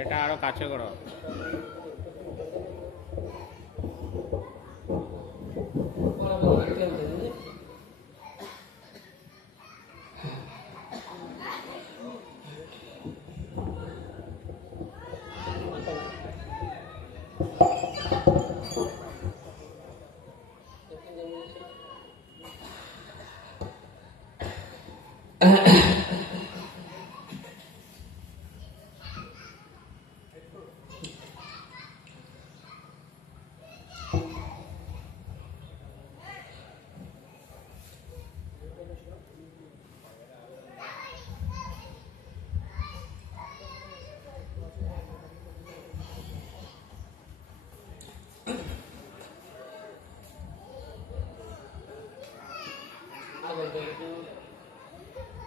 এটা আরো কাছে করো।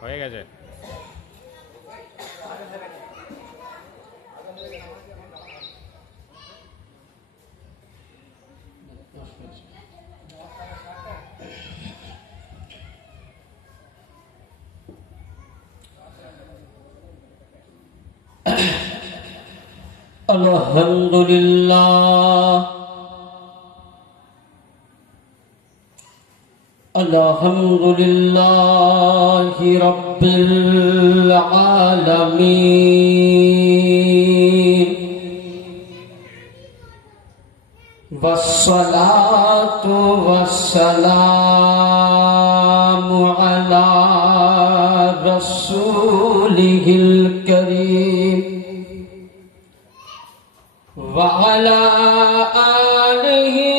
হয়ে গেছে। আলহামদুলিল্লাহ আলহামদুলিল্লাহি রাব্বিল আলামিন ওয়াসসালাতু ওয়াসসালামু আলা রাসূলিহিল কারীম ওয়া আলা আলিহি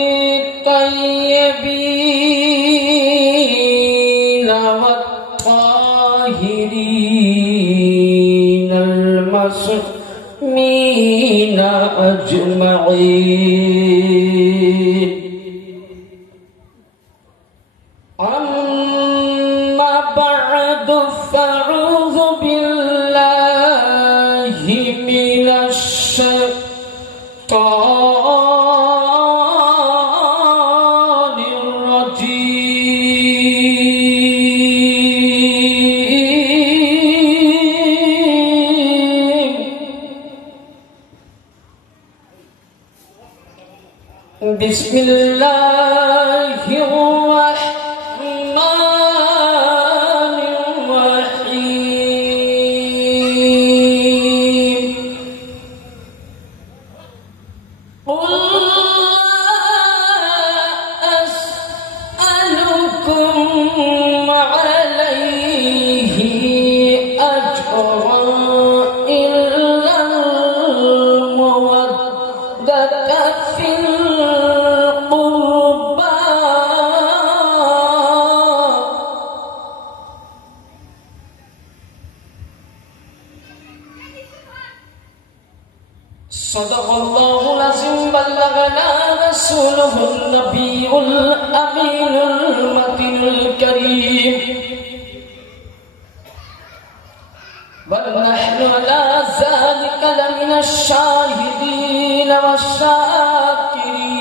الطيبين والطاهرين المعصومين أجمعين. أما بعد فأعوذ بالله من الشيطان الرجيم. بسم الله الرحمن الرحيم. قل لا أسألكم عليه أجرا إلا المودة في القربى. صدق الله العظيم. بلغنا رسوله النبي الأمين المتين الكريم. ونحن على ذلك لمن الشاهدين والشاكرين.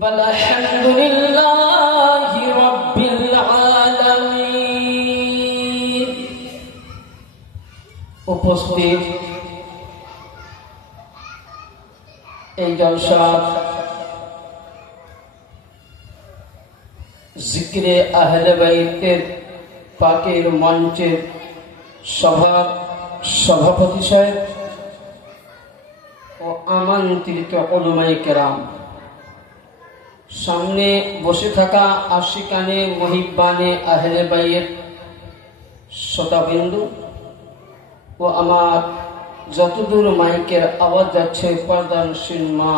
والحمد لله رب العالمين. উপস্থিত এই জলসা জিকিরে আহলে বাইতের পাকের মঞ্চের সভাপতি সাহেব ও আমন্ত্রিত উলামায়ে কেরাম, সামনে বসে থাকা আশিকানে মুহিব্বানে আহলে বাইত শ্রোতাবিন্দু ও আমার যতদূর মাইকের আওয়াজ যাচ্ছে পর্দানশীল মা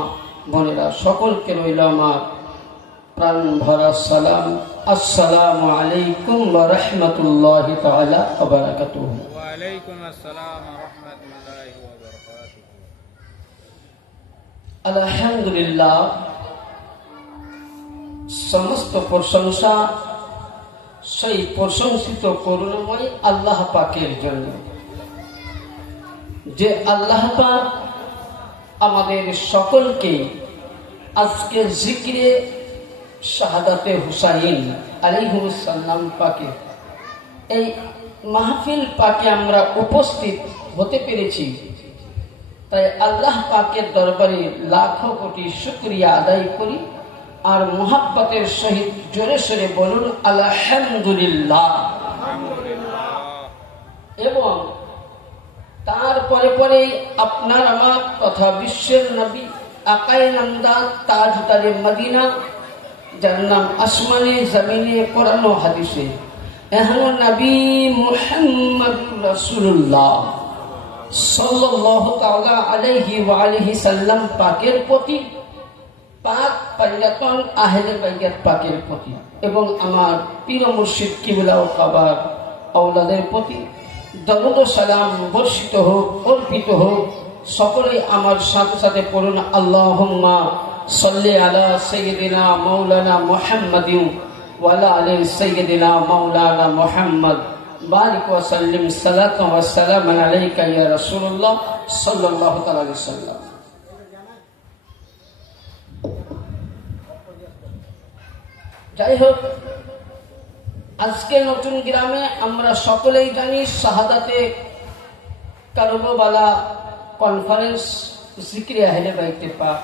বোনেরা, সকলকে রইল আমার প্রাণ ভরা সালাম। আসসালামু আলাইকুম ওয়া রাহমাতুল্লাহি তাআলা ওয়া বারাকাতুহু। ওয়া আলাইকুম আসসালাম ওয়া রাহমাতুল্লাহি ওয়া বারাকাতুহু। আলহামদুলিল্লাহ, সমস্ত প্রশংসা সেই প্রশংসিত করুণাময় আল্লাহ পাকের জন্য, যে আল্লাহ পাক আমাদের সকলকে আজকের জিকিরে শাহাদাতে হুসাইন আলাইহিস সালাম পাকে এই মাহফিল পাকে আমরা উপস্থিত হতে পেরেছি, তাই আল্লাহ পাকের দরবারে লাখো কোটি শুকরিয়া আদায় করি। আর মুহাব্বতের সহিত জোরে সোরে বলুন আলহামদুলিল্লাহ। এবং তারপরে পরে আপনার আমার তথা বিশ্বের নবী আকায়ে নামদার তাজদারে মদিনা, যার নাম আসমানে জমিনে কোরআন ও হাদিসে এহনো নবী মুহাম্মদুর রাসূলুল্লাহ সাল্লাল্লাহু তাআলা আলাইহি ওয়া আলিহি সাল্লাম পাকের প্রতি, পাক পাইয়াতন আহলে বাইত পাকের প্রতি এবং আমার পীর মুর্শিদ কিবলা ও কাবার আওলাদের প্রতি দরুদ ও সালাম বর্ষিত হোক, অর্পিত হোক। সকলেই আমার সাথে সাথে পড়ুন আল্লাহুম্মা সাল্লি আলা সাইয়্যিদিনা মাওলানা মুহাম্মাদিন ওয়া আলা আলি সাইয়্যিদিনা মাওলানা মুহাম্মদ বারিক ওয়া সাল্লিম সালাতান ওয়া সালামান আলাইকা ইয়া রাসূলুল্লাহ সাল্লাল্লাহু তাআলা আলাইহি ওয়াসাল্লাম। যাই হোক, আজকে নতুন গ্রামে আমরা সকলেই জানি শাহাদাতে কারবালা কনফারেন্স জিকিরে আহলে বাইতে পাক।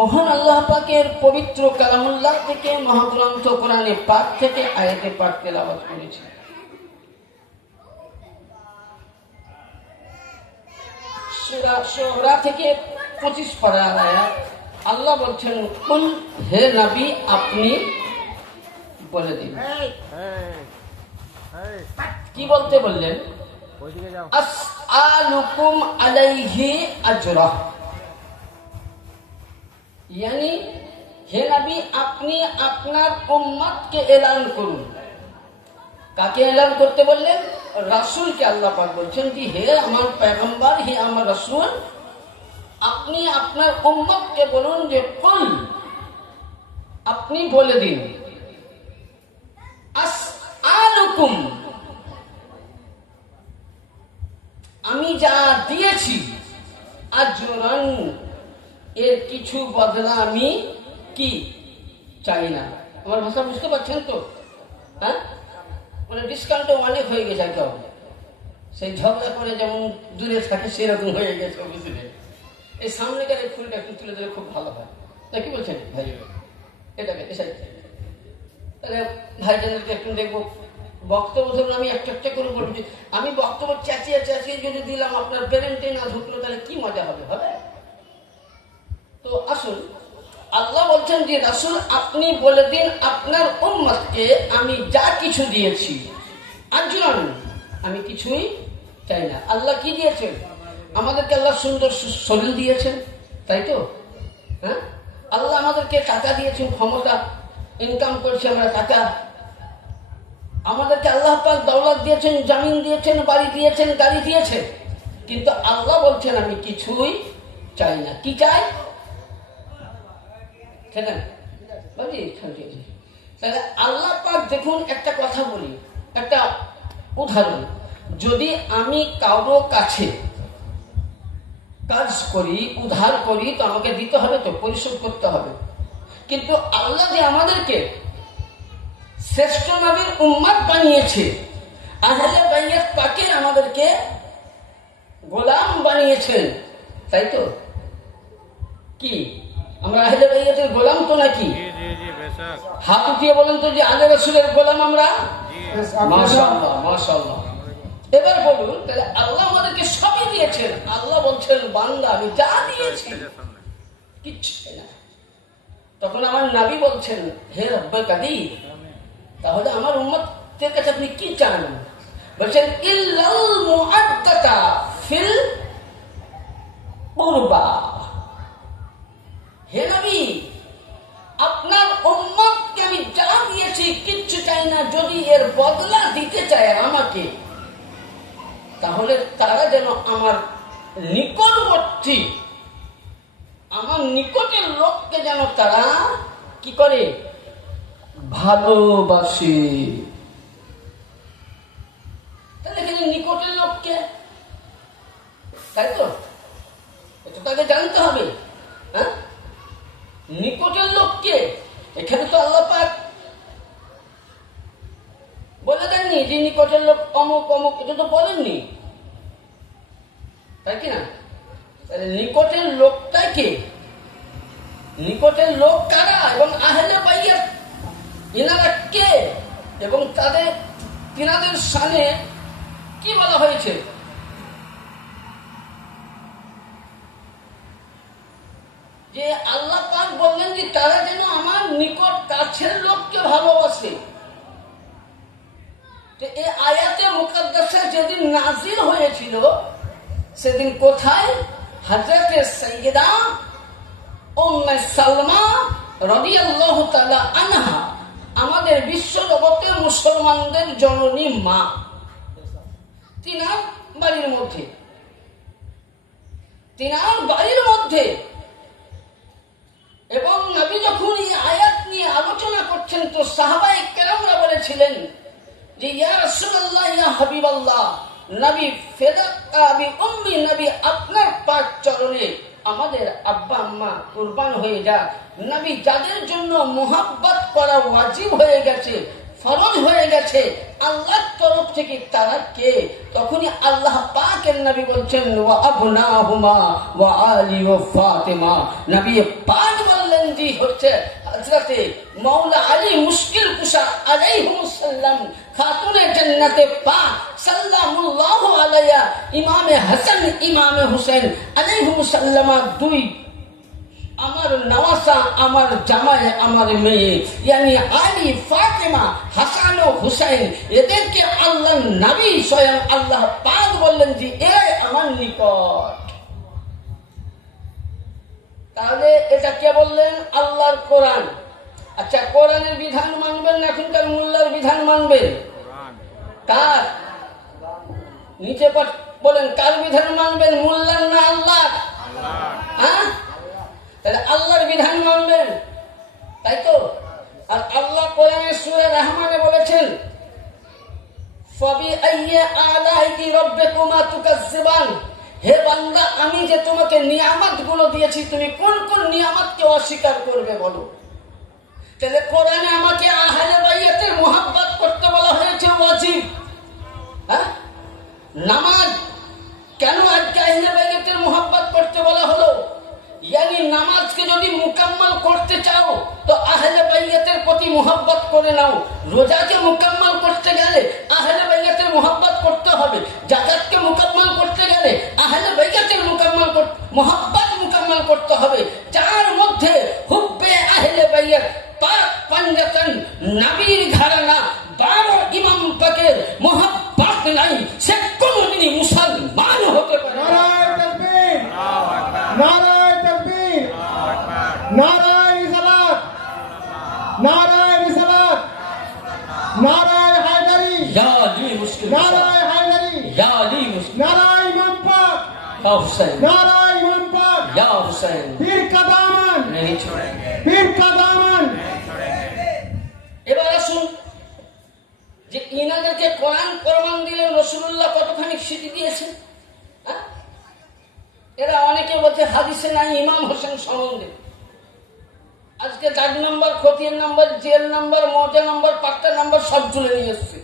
মহান আল্লাহ পাকের পবিত্র কালামুল্লাহ থেকে, মহাগ্রন্থ কোরআনে পাক থেকে আয়াতে পাক তেলাওয়াত করেছি। সূরা শুরা থেকে 25 পারার আয়াত। আল্লাহ বলছেন, কুল হে নবী আপনি বলে দিন। কি বলতে বললেন? আসআলুকুম আলাইহি আজরা, यानी হে নবী আপনি আপনার উম্মতকে এলান করুন। কাকে এলান করতে বললেন? রাসূলকে। আল্লাহ পাক বলছেন যে হে আমার পয়গম্বর, হে আমার রাসূল, আপনি আপনার উম্মতকে বলুন যে কুল, আপনি বলে দিন, আসআলুকুম, আমি যা দিয়েছি, আজরান, এর কিছু বদলা আমি কি চাই না। আমার ভাষা বুঝতে পারছেন তো? হ্যাঁ, মানে ডিসকাউন্টটা অনেক হয়ে গেছে, একদম সেই ঝগড়া করে যেমন দূরে থাকে সেরকম হয়ে গেছে। বুঝলেন? এই সামনে গেলে ফুলটা একটু তুলে দিলে খুব ভালো হয়। তা কি বলছেন ভাই? এটাকে তাহলে ভাইজানদেরকে একটু দেখবো। বক্তব্য ধরুন আমি একটা একটা করে বলছি, আমি বক্তব্য চেঁচিয়ে চেঁচিয়ে যদি দিলাম, আপনার প্যারেন্টে না ঢুকলো, তাহলে কি মজা হবে? হবে? তো আসুন, আল্লাহ বলছেন যে রাসূল আপনি বলে দিন আপনার উম্মতকে আমি যা কিছু দিয়েছি, আজরান, আমি কিছুই চাই না। আল্লাহ কি দিয়েছেন আমাদেরকে? আল্লাহ সুন্দর শরীর দিয়েছেন, তাই তো? হ্যাঁ, আল্লাহ আমাদেরকে টাকা দিয়েছেন, ক্ষমতা, ইনকাম করছি আমরা টাকা। আমাদেরকে আল্লাহ পাক দৌলত দিয়েছেন, জামিন দিয়েছেন, বাড়ি দিয়েছেন, গাড়ি দিয়েছেন। কিন্তু আল্লাহ বলছেন আমি কিছুই চাই না। কি চাই? তাহলে আল্লাহ পাক দেখুন, একটা কথা বলি, একটা উদাহরণ। যদি আমি কারো কাছে কাজ করি, উদ্ধার করি, তো আমাকে দিতে হবে, তো পরিশোধ করতে হবে। কিন্তু আল্লাহ যে আমাদেরকে শ্রেষ্ঠ নবীর উম্মত বানিয়েছে, আহলে বাইত পাকে আমাদেরকে গোলাম বানিয়েছেন, তাই তো? কি আমরা আহলে বাইতের গোলাম তো নাকি? হাত উঠিয়ে বলেন তো যে আলে রাসূলের গোলাম আমরা। মাশাআল্লাহ, মাশাআল্লাহ। এবার বলুন, তাহলে আল্লাহ আমাদেরকে সবই দিয়েছেন। আল্লাহ বলছেন বান্দা আমি যা দিয়েছি কিচ্ছু না। তখন আমার নবী বলছেন হে রব্বে কাদির, তাহলে আমার উম্মতের কাছে আপনি কি চান? বলছেন ইল্লাল মুআদ্দাতা ফিল কুরবা, হে নবী আপনার উম্মতকে আমি যা দিয়েছি কিচ্ছু চাই না। যদি এর বদলা দিতে চায় আমাকে, তাহলে তারা যেন আমার নিকটবর্তী, আমার নিকটের লোককে যেন তারা কি করে? ভালোবাসে। তাহলে এখানে নিকটের লোককে তাই তো? এটা তাকে জানতে হবে। হ্যাঁ, নিকটের লোককে এখানে তো আল্লাহ পাক বলে দেননি যে নিকটের লোক অমুক অমুক, এটা তো বলেননি, তাই কি না? তাহলে নিকটের লোকটাই কে? নিকটের লোক কারা এবং আহলে বাইত ইনারা কে এবং তিনাদের শানে কি বলা হয়েছে? যে আল্লাহ পাক বললেন যে তারা যেন আমার নিকট কাছের লোককে ভালোবাসে। এই আয়াতে মুকাদ্দাসা যেদিন নাজিল হয়েছিল সেদিন কোথায়? হযরতে সাইয়্যিদা উম্মে সালমা রাদিয়াল্লাহু তাআলা আনহা, আমাদের বিশ্ব জগতে মুসলমানদের জননী মা, তিনার বাড়ির মধ্যে এবং নবী যখন এই আয়াত নিয়ে আলোচনা করছেন তো সাহাবায়ে কেরামরা বলেছিলেন যে ইয়া রাসূলুল্লাহ, ইয়া হাবিবাল্লাহ, নবী ফিদাকা বি উম্মি, নবী আপনার পাক চরণে আমাদের আব্বা আম্মা কুরবান হয়ে যাক। নবী যাদের জন্য মুহাব্বত করা ওয়াজিব হয়ে গেছে, ফরজ হয়ে গেছে আল্লাহর তরফ থেকে, তারা কে? তখনই আল্লাহ পাকের নবী বলছেন ওয়া আবনাহুমা ওয়া আলী ওয়া ফাতিমা। নবী পাক বললেন জি হচ্ছে হযরতে মাওলা আলী মুশকিল কুশা আলাইহিস সালাম, খাতুনে জান্নাতে পাক সাল্লাল্লাহু আলাইহা, ইমামে হাসান ইমামে হুসাইন আলাইহিস সালামা, দুই আমার নওয়াসা, আমার জামাই, আমার মেয়ে, ইয়ানি আলী ফাতিমা, হাসান ও হুসাইন, এদেরকে আল্লাহ নবী স্বয়ং আল্লাহ পাক বললেন যে এরাই আমার নিকট। তাহলে এটা কে বললেন? আল্লাহর কোরআন। আচ্ছা, কোরআনের বিধান মানবেন না এখনকার মোল্লার বিধান মানবেন? কার? নিচে বলেন, কার বিধান মানবেন, মোল্লার না আল্লাহ? হ্যাঁ, তাহলে আল্লাহর বিধান মানবেন, তাই তো? আর আল্লাহ কোরআনের সূরা রহমানে বলেছেন ফাবিআইয়ি আলাইহি রাব্বিকুমা তুকাজ্জিবান, হে বান্দা আমি যে তোমাকে নিয়ামত গুলো দিয়েছি তুমি কোন কোন নিয়ামতকে অস্বীকার করবে বলো। তাহলে কোরআনে আমাকে আহলে বাইতের মুহাব্বত করতে বলা হয়েছে ওয়াজিব। হ্যাঁ, নামাজ কেন আজকে আহলে বাইতের মুহাব্বত করতে বলা হলো? यानी নামাজকে যদি মুকাম্মল করতে চাও তো আহলে বাইতের প্রতি মুহাব্বত করে নাও। রোজাকে মুকাম্মল করতে গেলে আহলে বাইতের মুহাব্বত করতে হবে। যাকাতকে মুকাম্মল করতে গেলে আহলে বাইতের মুহাব্বত মুকাম্মল করতে হবে। যার মধ্যে হুব্বে আহলে বাইত, পাক পাঞ্জাতন, নবীর ঘরানা, 12 ইমাম পাকের মুহাব্বত নাই, সে কোনদিনই মুসলমান হতে পারে না। নারায়ে তাকবীর, নারায়ে রিসালাত, নারায়ে রিসালাত, নারায়ে হায়দারি, ইয়া আলী মুশকিল, নারায়ে হায়দারি, ইয়া আলী মুশকিল, নারায়ে ইমাম পাক, ইয়া হুসাইন, নারায়ে ইমাম পাক, ইয়া হুসাইন, পীর কা দামন नहीं छोड़ेंगे, পীর কা দামন। এবার আসুন যে ইনাদেরকে কোরআন প্রমাণ দিলেন, রাসূলুল্লাহ কতখানি স্বীকৃতি দিয়েছেন। হ্যাঁ, এরা অনেকে বলছে হাদিসে নাই ইমাম হোসেন সম্বন্ধে। আজকে দাগ নাম্বার, খতিয়ান নাম্বার, জেল নাম্বার, মজা নাম্বার, পাট্টা নাম্বার সব তুলে নিয়ে এসছে,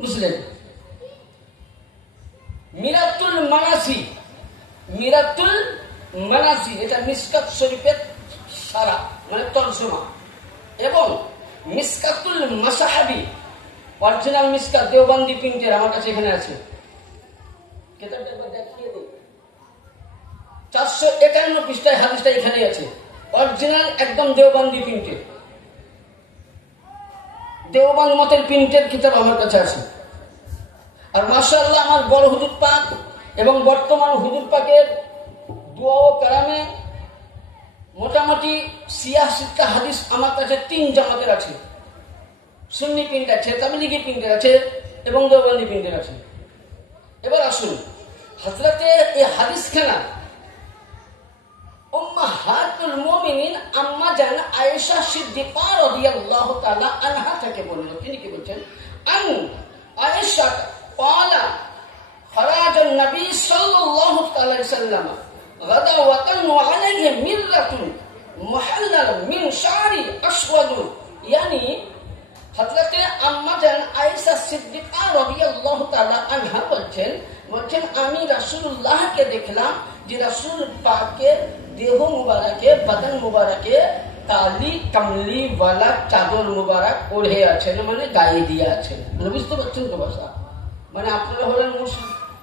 বুঝলেন? মিরাতুল মানাসি, মিরাতুল মানাসি এটা মিসকাত শরীফের সারা মানে তরজমা, এবং মিসকাতুল মাসাহাবি অরিজিনাল মিসকাত দেওবন্দি প্রিন্টের আমার কাছে এখানে আছে। 451 পৃষ্ঠায় হাদিসটা এখানে আছে, অরিজিনাল একদম দেওবন্দি প্রিন্টের, দেওবন্দ মতের প্রিন্টের কিতাব আমার কাছে আছে। আর মাশাআল্লাহ আমার বড় হুজুর পাক এবং বর্তমান হুজুর পাকের দুয়া ও কারামে মোটামুটি 86টা হাদিস আমার কাছে 3 জামাতের আছে। সুন্নি প্রিন্ট আছে, তাবলীগী প্রিন্টের আছে এবং দেওবন্দি প্রিন্টের আছে। এবার আসুন হযরতে এই হাদিসখানা উম্মাহাতুল মুমিনিন আম্মা জান আয়েশা সিদ্দিকা রাদিয়াল্লাহু তাআলা আনহা থেকে বর্ণিত। তিনি কি বলছেন? আন আয়েশা ক্বালা فراج النبي صلى الله عليه وسلم غدوة وعليه مرة محلل من شعر أسود يعني হযরতে আম্মা জান আয়েশা সিদ্দিকা রাদিয়াল্লাহু তাআলা আনহা বলছেন আমি রাসূলুল্লাহকে দেখলাম যে রাসূল পাকের দেহ মুবারকে বদন মুবারকে কালি কমলি ওয়ালা চাদর মুবারক ওড়ে আছেন মানে গায়ে দিয়ে আছেন মানে বুঝতে পারছেন তো ভাষা মানে আপনারা হলেন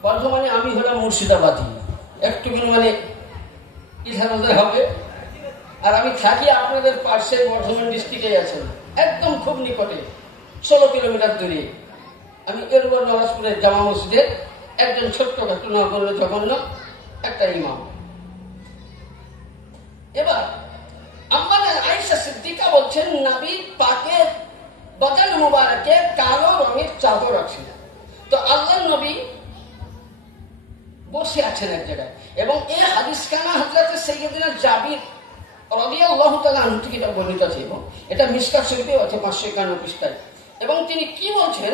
বর্ধমানে আমি হলাম মুর্শিদাবাদী একটু মানে ইধানদের হবে আর আমি থাকি আপনাদের পাশে বর্ধমান ডিস্ট্রিক্টে আছেন একদম খুব নিকটে 16 কিলোমিটার দূরে আমি এরপর নওয়াজপুরের জামা মসজিদের একজন ছোট্ট ঘটনা করলো জঘন্য একটা ইমাম এবার আম্মা আয়েশা সিদ্দিকা বলছেন নবী পাকের বদন মুবারকে কালো রঙের চাদর আছে তো আল্লাহর নবী বসে আছেন এক জায়গায় এবং এই হাদিস খানা হযরত সাইয়্যিদনা জাবির রাদিয়াল্লাহু তাআলা আনহু থেকে এটা বর্ণিত আছে এবং এটা মিশকাত শরীফে আছে 551 পৃষ্ঠায় এবং তিনি কি বলছেন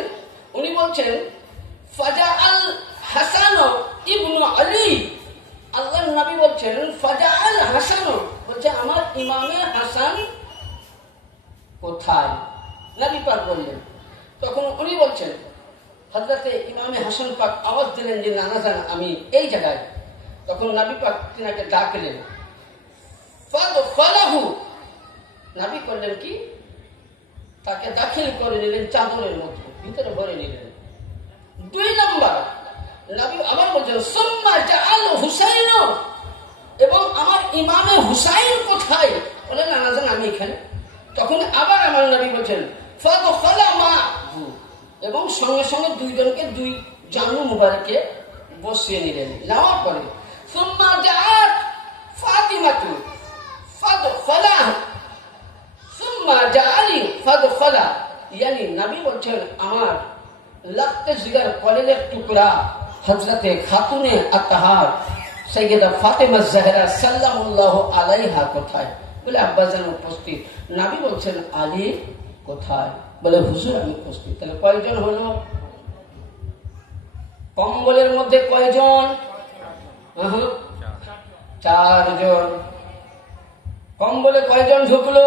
উনি বলছেন ফাজাআল হাসান ইবনে আলী আল্লাহর নবী বলছেন ফাজাআল হাসান বলছে আমার ইমামে হাসান কোথায় নবী পাক বললেন তখন উনি বলছেন হযরতে ইমামে হাসান পাক আওয়াজ দিলেন যে নানা জান আমি এই জায়গায় তখন নবী পাক তিনাকে ডাকলেন ফাদখালাহু নবী করলেন কি তাকে দাখিল করে নিলেন চাদরের মধ্যে ভিতরে ভরে নিলেন 2 নম্বর নবী আবার বলছেন সুম্মা জাআল হুসাইন এবং আমার ইমামে হুসাইন কোথায় বলেন নানা জান আমি এখানে তখন আবার আমার নবী বলছেন ফাদখালা মাহু এবং সঙ্গে সঙ্গে দুইজনকে দুই জানু মুবারকে বসিয়ে নিলেন নেওয়ার পরে সুম্মা জাআত ফাতিমাতু ফাদখালা সুম্মা জাআলি ফাদখালা yani নবী বলছেন আমার লাখতে জিগার কলেজের টুকরা হযরতে খাতুনে আতহার সাইয়্যিদা ফাতেমা জাহরা সাল্লাল্লাহু আলাইহা কোথায় বলে আব্বাজান উপস্থিত নবী বলছেন আলী কোথায় বলে হুজুর আমি উপস্থিত তাহলে কয়জন হলো কম্বলের মধ্যে কয়জন 4 জন কম্বলে কয়জন ঢুকলো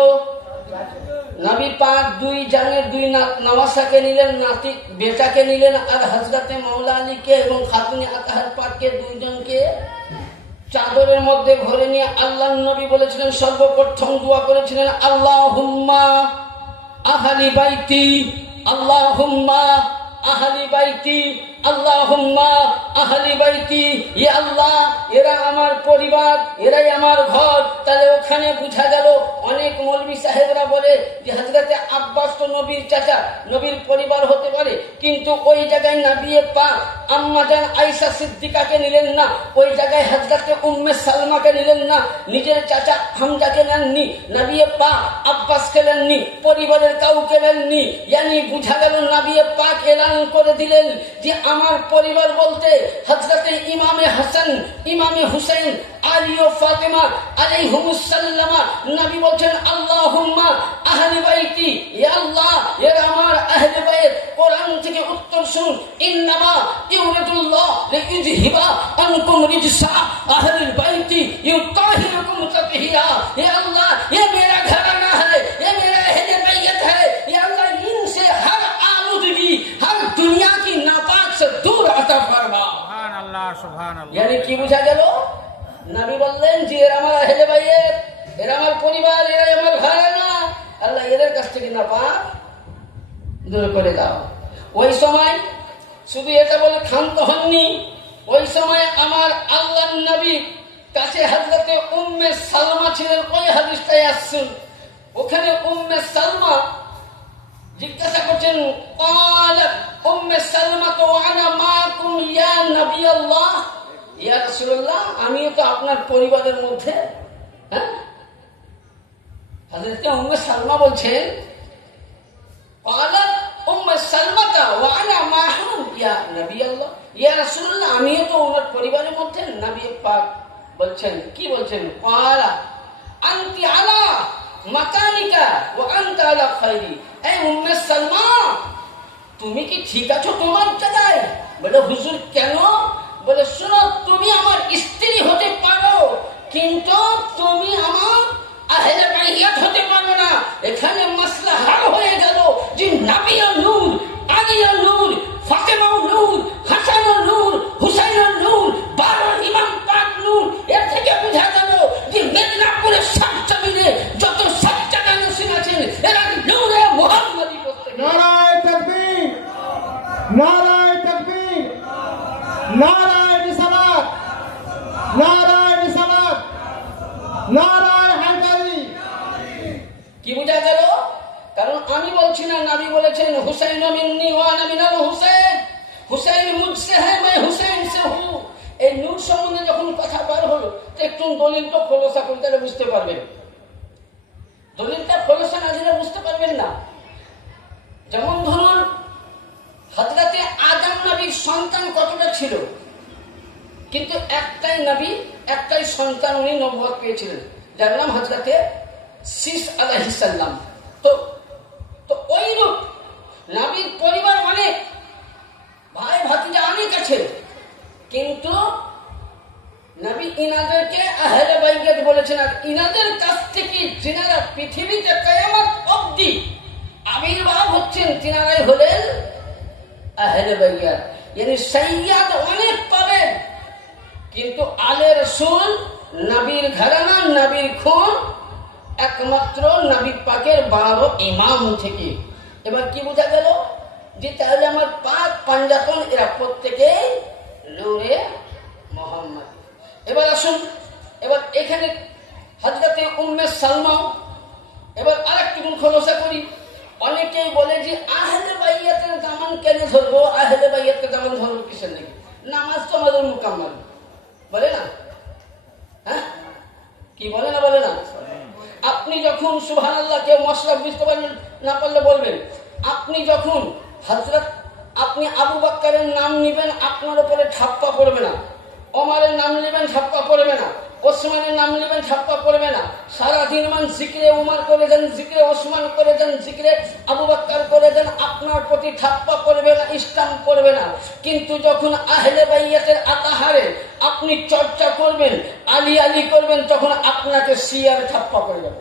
নবী পাক 2 জানের 2 নওয়াসাকে নিলেন নাতি বেটাকে নিলেন আর হযরতে মাওলা আলীকে এবং খাতুনে আতহার পাককে দুইজনকে চাদরের মধ্যে ভরে নিয়ে আল্লাহর নবী বলেছিলেন সর্বপ্রথম দোয়া করেছিলেন আল্লাহুম্মা আহলি বাইতি আল্লাহুম্মা আহলি বাইতি আল্লাহুম্মা আহলি বাইতি ইয়া আল্লাহ এরা আমার পরিবার এরাই আমার ঘর তাহলে ওখানে বুঝা গেল অনেক মৌলভী সাহেবরা বলে যে হযরতে আব্বাস তো নবীর চাচা নবীর পরিবার হতে পারে কিন্তু ওই জায়গায় নবী পাক আম্মা জান আয়েশা সিদ্দিকাকে নিলেন না ওই জায়গায় হযরতে উম্মে সালমাকে নিলেন না নিজের চাচা হামজাকে নেননি নবী পাক আব্বাসকে নেননি পরিবারের কাউকে নেননি yani বুঝা গেল নবী পাক এলান করে দিলেন যে আমার পরিবার বলতে হযরতে ইমামে হাসান ইমামে হুসাইন আলী ও ফাতেমা আলাইহিমুস সালাম নবী বলেন আল্লাহুম্মা আহলি বাইতি ইয়া আল্লাহ এরা আমার আহলে বাইত কোরআন থেকে উত্তর শুন ইন্নামা ইউরিদুল্লাহ লিইযহিবা আনকুম রিজসা আহলি বাইতি ইউতাহিরুকুম তাতহিরা ইয়া আল্লাহ ये मेरा घराना है ये मेरा अहले बैत है या अल्लाह इनसे हर आलूदगी हर दुनिया की नापाक से दूर अता फरमा सुभान अल्लाह यानी কি বোঝা গেল নবী বললেন যে এরা আমার আহলে বাইত এরা আমার পরিবার এরা আমার ঘরানা আল্লাহ এদের কাছ থেকে নাপাক দূর করে দাও ওই সময় শুধু এটা বলে ক্ষান্ত হননি ওই সময় আমার আল্লাহর নবী কাছে হযরতে উম্মে সালমা ছিলেন ওই হাদিসটাই আসছেন ওখানে উম্মে সালমা জিজ্ঞাসা করছেন قالت উম্মে সালমা তো আনা মাকুম ইয়া নবী আল্লাহ ইয়া রাসূলুল্লাহ আমিও তো আপনার পরিবারের মধ্যে হ্যাঁ হযরত উম্মে সালমা বলছেন قالت উম্মে সালমা ওয়া আনা মাহুম ইয়া নবী আল্লাহ ইয়া রাসূলুল্লাহ আমিও তো ওনার পরিবারের মধ্যে নবী পাক বলছেন কি বলছেন পালা আনতি আলা মাকানিকা ওয়া আনতা আলা খাইরি এই উম্মে সালমা তুমি কি ঠিক আছো তোমার জায়গায় বলে হুজুর কেন? বলে শোনো, তুমি আমার স্ত্রী হতে পারো, কিন্তু তুমি আমার আহলে বাইয়াত হতে পারবে না। এখানে মাসলা হাল হয়ে গেল যে নবীও নূর, আলীও নূর, ফাতেমাও নূর, হাসানও নূর, হুসাইনও নূর, 12 ইমাম পাক নূর। এর থেকে বোঝা গেল যে মেদিনীপুরের সব জমিনে যত সাজ্জাদা নসিব আছেন এরা নূরে মুহাম্মাদি প্রত্যেক। নারায়ে তাকবীর, নারায়ে তাকবীর, নারায়ে রিসালাত, নারায়ে রিসালাত, নারায়ে হায়দারি। কি বোঝা গেল? কারণ আমি বলছি না, নবী বলেছেন হুসাইন মিন্নি ওয়া আনা মিনাল হুসাইন, হুসাইন মুঝসে হ্যায় मैं হুসাইন से हूं। এই নূর সম্বন্ধে যখন কথা বার হলো তো একটু দলিলটা খোলাসা করতে হলে বুঝতে পারবেন। দলিলটা খোলাসা না দিলে বুঝতে পারবেন না। যেমন ধরুন হযরতে আদম নবীর সন্তান কতটা ছিল, কিন্তু একটাই নবী, একটাই সন্তান উনি নবুয়ত পেয়েছিলেন, যার নাম হযরতে শীস আলাইহিস সালাম। তো ওইরূপ নবীর পরিবার অনেক, ভাই ভাতিজা অনেক আছে, কিন্তু নবী ইনাদেরকে আহলে বাইত বলেছেন। আর ইনাদের কাছ থেকে যিনারা পৃথিবীতে কিয়ামত অবধি আবির্ভাব হচ্ছেন তিনারাই হলেন আহলে বাইত। yani সাইয়্যাদ অনেক পাবেন, কিন্তু আলে রাসূল নবীর ঘরানা, নবীর খুন, একমাত্র নবী পাকের 12 ইমাম থেকে। এবার কি বোঝা গেল? যে তাহলে আমার পাক পাঞ্জাতন এরা প্রত্যেকেই নূরে মুহাম্মদ। এবার আসুন, এবার এখানে হযরতে উম্মে সালমা। এবার আরেকটু খোলাসা করি। অনেকেই বলে যে আহলে বাইয়াতের দামান কেন ধরবো, আহলে বাইয়াতের দামান ধরবো কিসের নাকি? নামাজ তো আমাদের মুকাম্মাল, বলে না? হ্যাঁ, কি বলে না? বলে না? আপনি যখন সুবহানাল্লাহ, কেউ মশলা বুঝতে পারবেন না পারলে বলবেন, আপনি যখন আপনি আবু বকরের নাম নিবেন আপনার উপরে ঠাপ্পা পড়বে না, ওমরের নাম নেবেন ঠাপ্পা পড়বে না, ওসমানের নাম নেবেন ঠাপ্পা পড়বে না। সারাদিন মান জিকিরে উমর করে দেন, জিকিরে ওসমান করে দেন, জিকিরে আবু বকর করে দেন, আপনার প্রতি ঠাপ্পা পড়বে না, ইসলাম পড়বে না। কিন্তু যখন আহলে বাইয়াতের আতাহারে আপনি চর্চা করবেন, আলী আলী করবেন, তখন আপনাকে শিয়ার ঠাপ্পা পড়ে যাবে,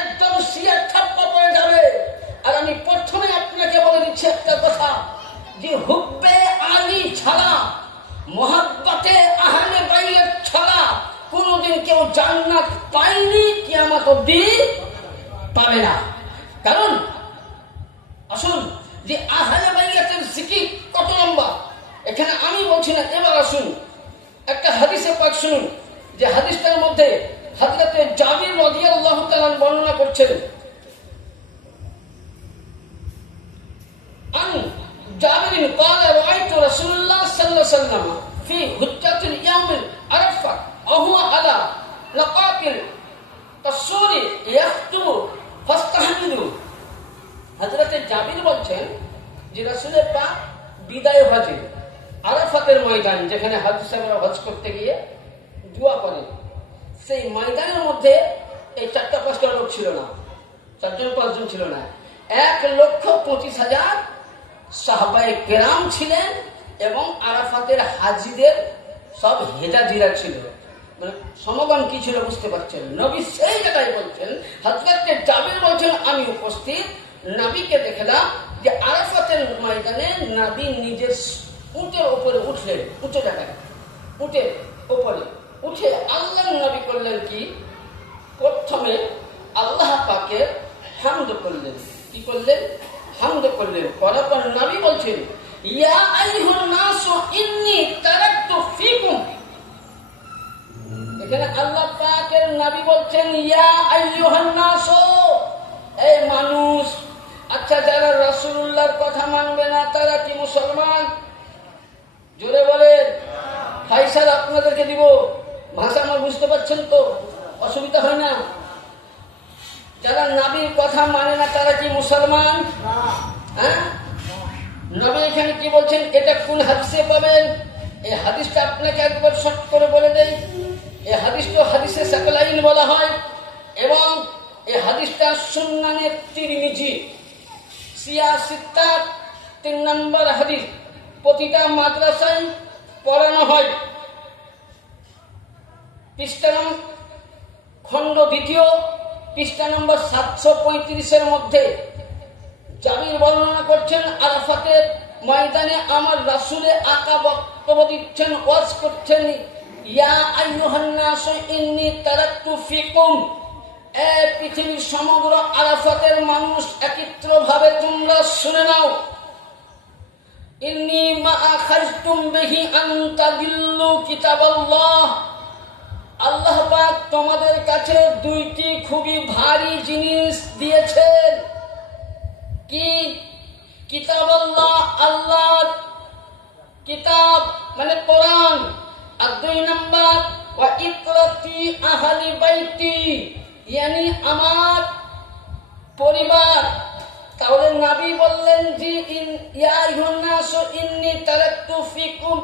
একদম শিয়ার ঠাপ্পা পড়ে যাবে। আর আমি প্রথমে আপনাকে বলে দিচ্ছি একটা কথা, যে হুব্বে আলী ছাড়া, মোহাব্বতে আহলে বাইত ছাড়া কোনদিন কেউ জান্নাত পায়নি, কিয়ামত অবধি পাবে না। কারণ আসুন, যে আহলে বাইতের জিকির কত লম্বা, এখানে আমি বলছি না। এবার আসুন একটা হাদিসে পাক শুনুন, যে হাদিসটার মধ্যে হযরতে জাবির রাদিয়াল্লাহু তাআলা বর্ণনা করছেন। আন জাবির قال رأيت رسول الله صلى الله عليه وسلم في حجة اليوم عرفة وهو على لقاكل السور يخطب فاستحملوا। হযরতে জাবির বলছেন যে রাসূলের পাক বিদায় হজে আরাফাতের ময়দান, যেখানে হাজী সাহেবরা হজ করতে গিয়ে দোয়া করেন, সেই ময়দানের মধ্যে এই 4-5টা লোক ছিল না, 4-5জন ছিল না, 1,25,000 সাহাবায়ে কেরাম ছিলেন এবং আরাফাতের হাজীদের সব হেজাজিরা ছিল। মানে সমাগম কি ছিল বুঝতে পারছেন? নবী সেই জায়গায় বলছেন, হযরতে জাবির বলছেন আমি উপস্থিত, নবীকে দেখলাম যে আরাফাতের ময়দানে নবী নিজের উটের উপরে উঠলেন, উঁচু জায়গায় উটের উপরে উঠে আল্লাহ নবী করলেন কি? প্রথমে আল্লাহ পাকের হামদ করলেন। কি করলেন? হামদ করলেন। করার পর নবী বলছেন, ইয়া আইয়ুহান নাস ইন্নী তারাকতু ফীকুম। এখানে আল্লাহ পাকের নবী বলছেন ইয়া আইয়ুহান নাস, এই মানুষ। আচ্ছা, যারা রাসূলুল্লাহর কথা মানবে না তারা কি মুসলমান? জোরে বলেন। ফাইসাল আপনাদেরকে দিব, ভাষা আমার বুঝতে পারছেন তো? অসুবিধা হয় না? যারা নবীর কথা মানে না তারা কি মুসলমান? হ্যাঁ, নবী এখানে কি বলছেন এটা কোন হাদিসে পাবেন? এই হাদিসটা আপনাকে একবার শর্ট করে বলে দেই। এই হাদিসটা হাদিসে সাকলাইন বলা হয় এবং এই হাদিসটা সুন্নানে তিরমিজি, সিয়াসিত্তাত 3 নম্বর হাদিস প্রতিটা মাদ্রাসায় পড়ানো হয়। পৃষ্ঠা খণ্ড 2 পৃষ্ঠা নম্বর 735 মধ্যে জাবির বর্ণনা করছেন, আরাফাতের ময়দানে আমার রাসূলে আকা বক্তব্য দিচ্ছেন, ওয়াজ করছেন, ইয়া আইয়ুহান নাস ইন্নী তারাকতু ফিকুম, এ পৃথিবীর সমগ্র আরাফাতের মানুষ একত্রভাবে তোমরা শুনে নাও, ইন্নী মা আখাযতুম বিহি আন তাদিল্লু কিতাবাল্লাহ, আল্লাহ পাক তোমাদের কাছে 2টি খুবই ভারী জিনিস দিয়েছেন। কি? কিতাবাল্লাহ, আল্লাহর কিতাব মানে কোরআন, আর 2 নম্বর ওয়া ইতরাতি আহলি বাইতি, yani আমার পরিবার। তাহলে নবী বললেন যে ইয়া আইয়ুহান নাস ইন্নী তারাকতু ফিকুম,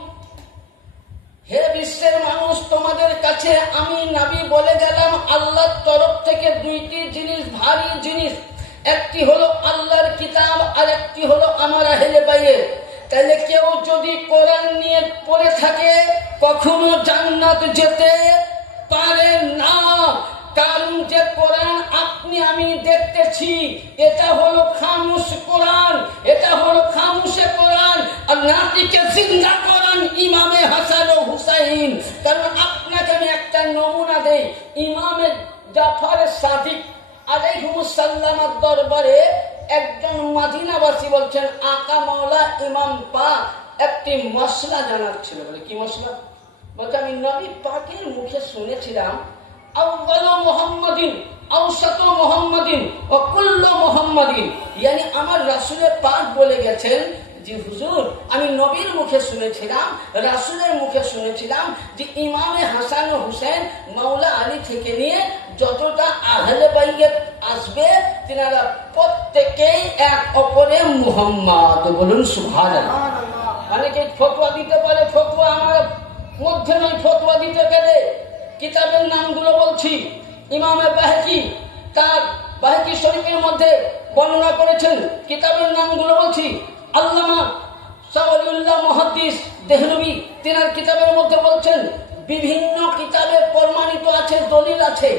হে বিশ্বের মানুষ তোমাদের কাছে আমি নবী বলে গেলাম আল্লাহর তরফ থেকে 2টি জিনিস, ভারী জিনিস। একটি হলো আল্লাহর কিতাব, আর একটি হলো আমার আহলে বাইত। তাহলে কেউ যদি কোরআন নিয়ে পড়ে থাকে কখনো জান্নাত যেতে পারে না, কারণ যে কোরআন আপনি আমি দেখতেছি এটা হলো খামুশ কোরআন, এটা হলো খামুশে কোরআন, আর নাতিকে জিন্দা কোরআন ইমামে হাসান ও হুসাইন। কারণ আপনাকে আমি একটা নমুনা দেই, ইমামে জাফর সাদিক আলাইহিস সালামের দরবারে একজন মদিনাবাসী বলছেন, আকা মাওলা ইমাম পাক একটি মশলা জানার ছিল। বলে কি মশলা? বলছে আমি নবী পাকের মুখে শুনেছিলাম আউয়ালু মুহাম্মাদিন আওসাতু মুহাম্মাদিন ওয়া কুল্লু মুহাম্মাদিন, yani আমার রাসূলের পাক বলে গেছেন যে হুজুর আমি নবীর মুখে শুনেছিলাম, রাসূলের মুখে শুনেছিলাম যে ইমামে হাসান ও হুসেন মাওলা আলী থেকে নিয়ে যতটা আহলে বাইত আসবে তিনারা প্রত্যেকেই এক অপরে মুহাম্মদ। বলুন সুবহানাল্লাহ। মানে কি ফতোয়া দিতে পারে? ফতোয়া আমার মধ্যে নয়, ফতোয়া দিতে গেলে কিতাবের নামগুলো বলছি। ইমামে বাহকি তার বাহকি শরীফের মধ্যে বর্ণনা করেছেন, কিতাবের নামগুলো বলছি। আল্লামা সাওয়ালিউল্লাহ মুহাদ্দিস দেহলভী তিনার কিতাবের মধ্যে বলছেন, বিভিন্ন কিতাবে প্রমাণিত আছে, দলিল আছে।